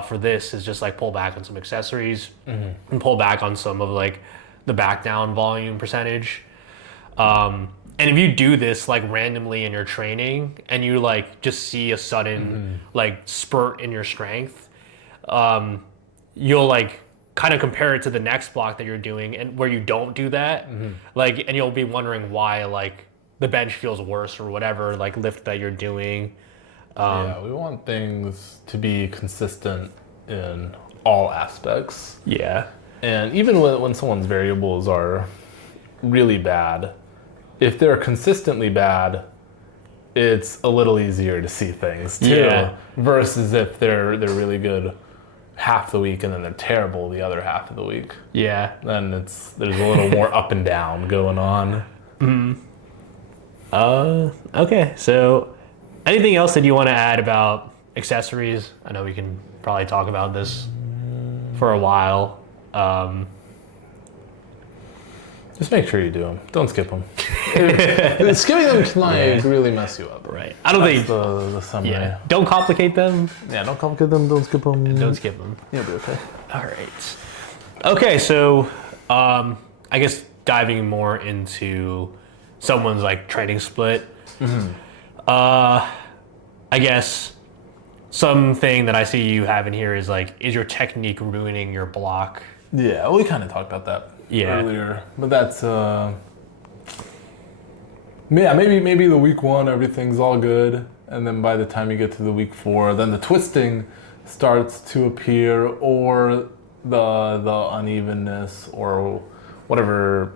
for this is just like pull back on some accessories and pull back on some of like the back down volume percentage. And if you do this like randomly in your training and you like just see a sudden like spurt in your strength, you'll like kind of compare it to the next block that you're doing and where you don't do that, like, and you'll be wondering why like the bench feels worse or whatever like lift that you're doing. We want things to be consistent in all aspects. Yeah. And even when someone's variables are really bad, if they're consistently bad, it's a little easier to see things too. Versus if they're really good half the week and then they're terrible the other half of the week. Yeah. Then there's a little more up and down going on. Okay, so anything else that you want to add about accessories? I know we can probably talk about this for a while. Just make sure you do them. Don't skip them. Skipping them might really mess you up. Right. I don't think the summary. Yeah. Don't complicate them. Yeah, don't complicate them. Don't skip them. Don't skip them. You'll be okay. All right. Okay, so I guess diving more into someone's like training split. I guess something that I see you have in here is like, is your technique ruining your block? Yeah, we kind of talked about that earlier, but that's maybe the week 1 everything's all good, and then by the time you get to the week 4, then the twisting starts to appear, or the unevenness, or whatever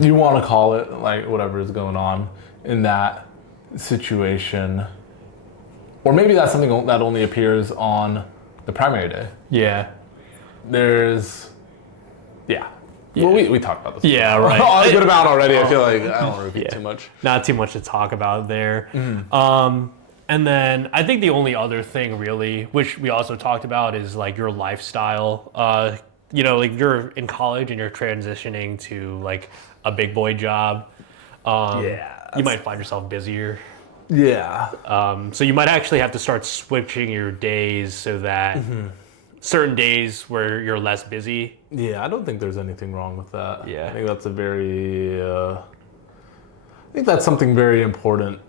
you want to call it, like whatever is going on in that situation. Or maybe that's something that only appears on the primary day. Yeah. There's, yeah. Well, we talked about this. Yeah, right. A good amount already. I feel like I don't want to repeat too much. Not too much to talk about there. And then I think the only other thing really, which we also talked about, is like your lifestyle. You know, like you're in college and you're transitioning to like a big boy job. You might find yourself busier. Yeah. So you might actually have to start switching your days so that certain days where you're less busy. Yeah, I don't think there's anything wrong with that. Yeah. I think that's I think that's something very important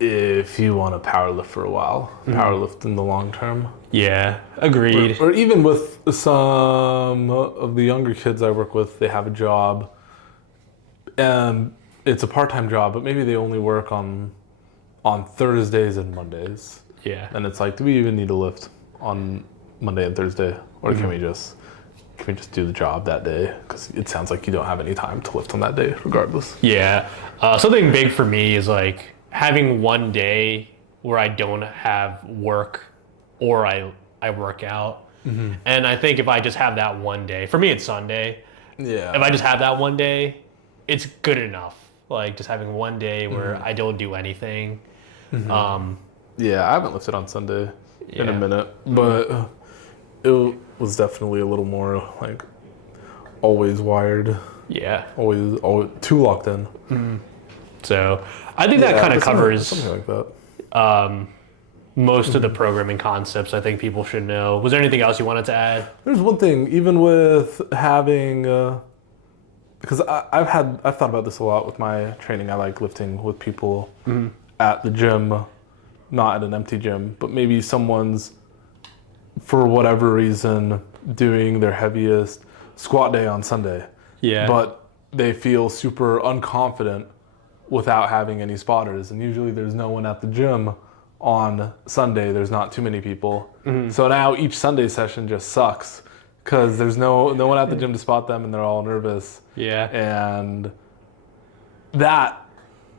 if you want to powerlift for a while. Powerlift in the long term. Yeah, agreed. Or even with some of the younger kids I work with, they have a job and it's a part-time job, but maybe they only work on Thursdays and Mondays. Yeah. And it's like, do we even need to lift on Monday and Thursday, or can we just do the job that day? Because it sounds like you don't have any time to lift on that day, regardless. Yeah. Something big for me is like having one day where I don't have work or I work out. And I think if I just have that one day, for me it's Sunday. Yeah. If I just have that one day, it's good enough. Like just having one day where I don't do anything. Yeah, I haven't lifted on Sunday in a minute, but it was definitely a little more like always wired. Yeah. Always too locked in. So I think that kind of covers something like that. Most of the programming concepts I think people should know. Was there anything else you wanted to add? There's one thing, even with having, because I've thought about this a lot with my training. I like lifting with people at the gym, not at an empty gym, but maybe someone's, for whatever reason, doing their heaviest squat day on Sunday. Yeah. But they feel super unconfident without having any spotters. And usually there's no one at the gym on Sunday. There's not too many people. So now each Sunday session just sucks because there's no one at the gym to spot them and they're all nervous. Yeah. And that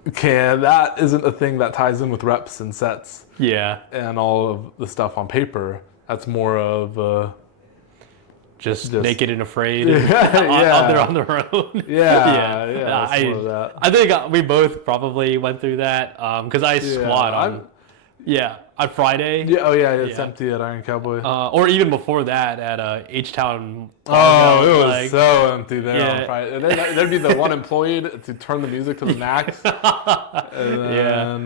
isn't a thing that ties in with reps and sets. Yeah. And all of the stuff on paper. That's more of just naked and afraid and yeah. out there on their own. Yeah. That's more of that. I think we both probably went through that because I squat on Friday. Yeah, it's empty at Iron Cowboy. Or even before that at H-Town. It was so empty there on Friday. There'd be the one employee to turn the music to the max. And then,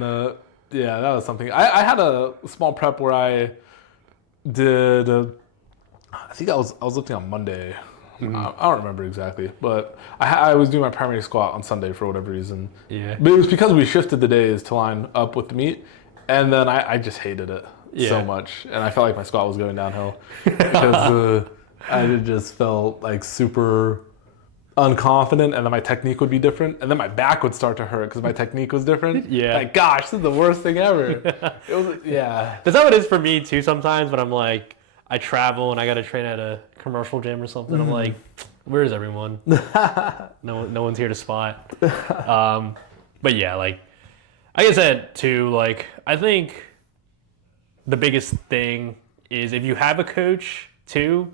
that was something. I had a small prep where I did, I think I was lifting on Monday. I don't remember exactly, but I was doing my primary squat on Sunday for whatever reason. Yeah. But it was because we shifted the days to line up with the meet, and then I just hated it so much, and I felt like my squat was going downhill because I just felt like super unconfident, and then my technique would be different, and then my back would start to hurt because my technique was different. Yeah. Like, gosh, this is the worst thing ever. It was, That's how it is for me too sometimes when I'm like, I travel and I got to train at a commercial gym or something. I'm like, where is everyone? No one's here to spot. But yeah, like I said too, like I think the biggest thing is if you have a coach too,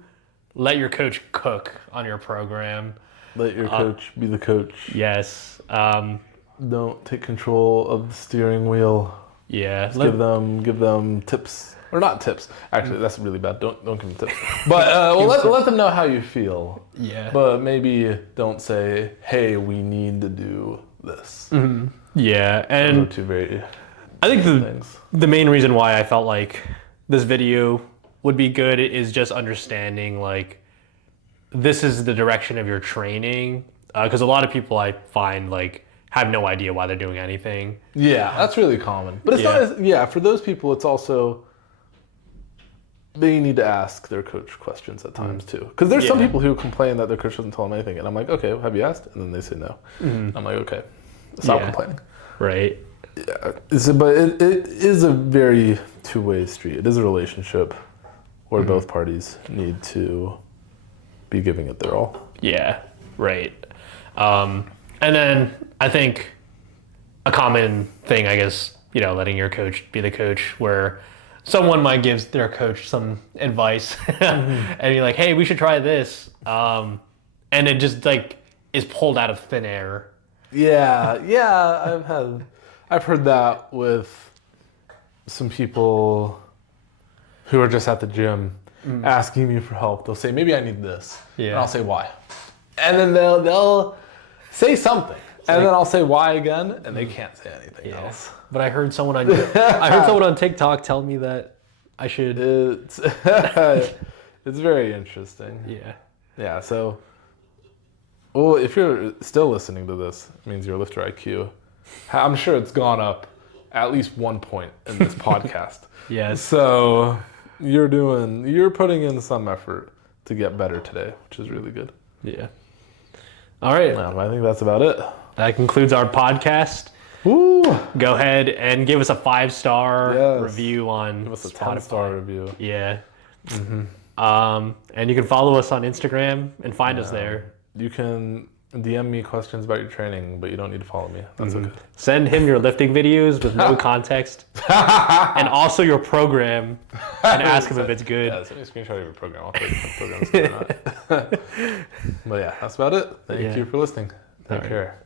let your coach cook on your program. Let your coach be the coach. Yes. Don't take control of the steering wheel. Yeah. Just give them tips. Or not tips. Actually, that's really bad. Don't give them tips. But let them know how you feel. Yeah. But maybe don't say, hey, we need to do this. Yeah. And those are two very I think things. The main reason why I felt like this video would be good is just understanding like this is the direction of your training. Because a lot of people I find like have no idea why they're doing anything. Yeah, that's really common. But it's not for those people it's also they need to ask their coach questions at times too. Because there's some people who complain that their coach doesn't tell them anything. And I'm like, okay, well, have you asked? And then they say no. I'm like, okay, stop complaining. Right. Yeah, but it is a very two-way street. It is a relationship. where both parties need to be giving it their all. Yeah, right. And then I think a common thing, I guess, letting your coach be the coach, where someone might give their coach some advice and you're like, hey, we should try this. And it just like is pulled out of thin air. Yeah, I've heard that with some people who are just at the gym asking me for help. They'll say, maybe I need this. Yeah. And I'll say why. And then they'll say something. And then I'll say why again, and they can't say anything else. But I heard someone on TikTok tell me that I should. It's very interesting. Yeah. Yeah. So, well, if you're still listening to this, it means your lifter IQ. I'm sure it's gone up at least 1 point in this podcast. Yes. So you're putting in some effort to get better today, which is really good. Yeah. All right. I think that's about it. That concludes our podcast. Woo! Go ahead and give us a 5-star Yes. review on Give us a Spotify. 10-star review. Yeah. And you can follow us on Instagram and find us there. You can DM me questions about your training, but you don't need to follow me. That's okay. Send him your lifting videos with no context. And also your program and ask him if it's good. Yeah, send me a screenshot of your program. I'll tell you if the program's good or not. But yeah, that's about it. Thank you for listening. Take care.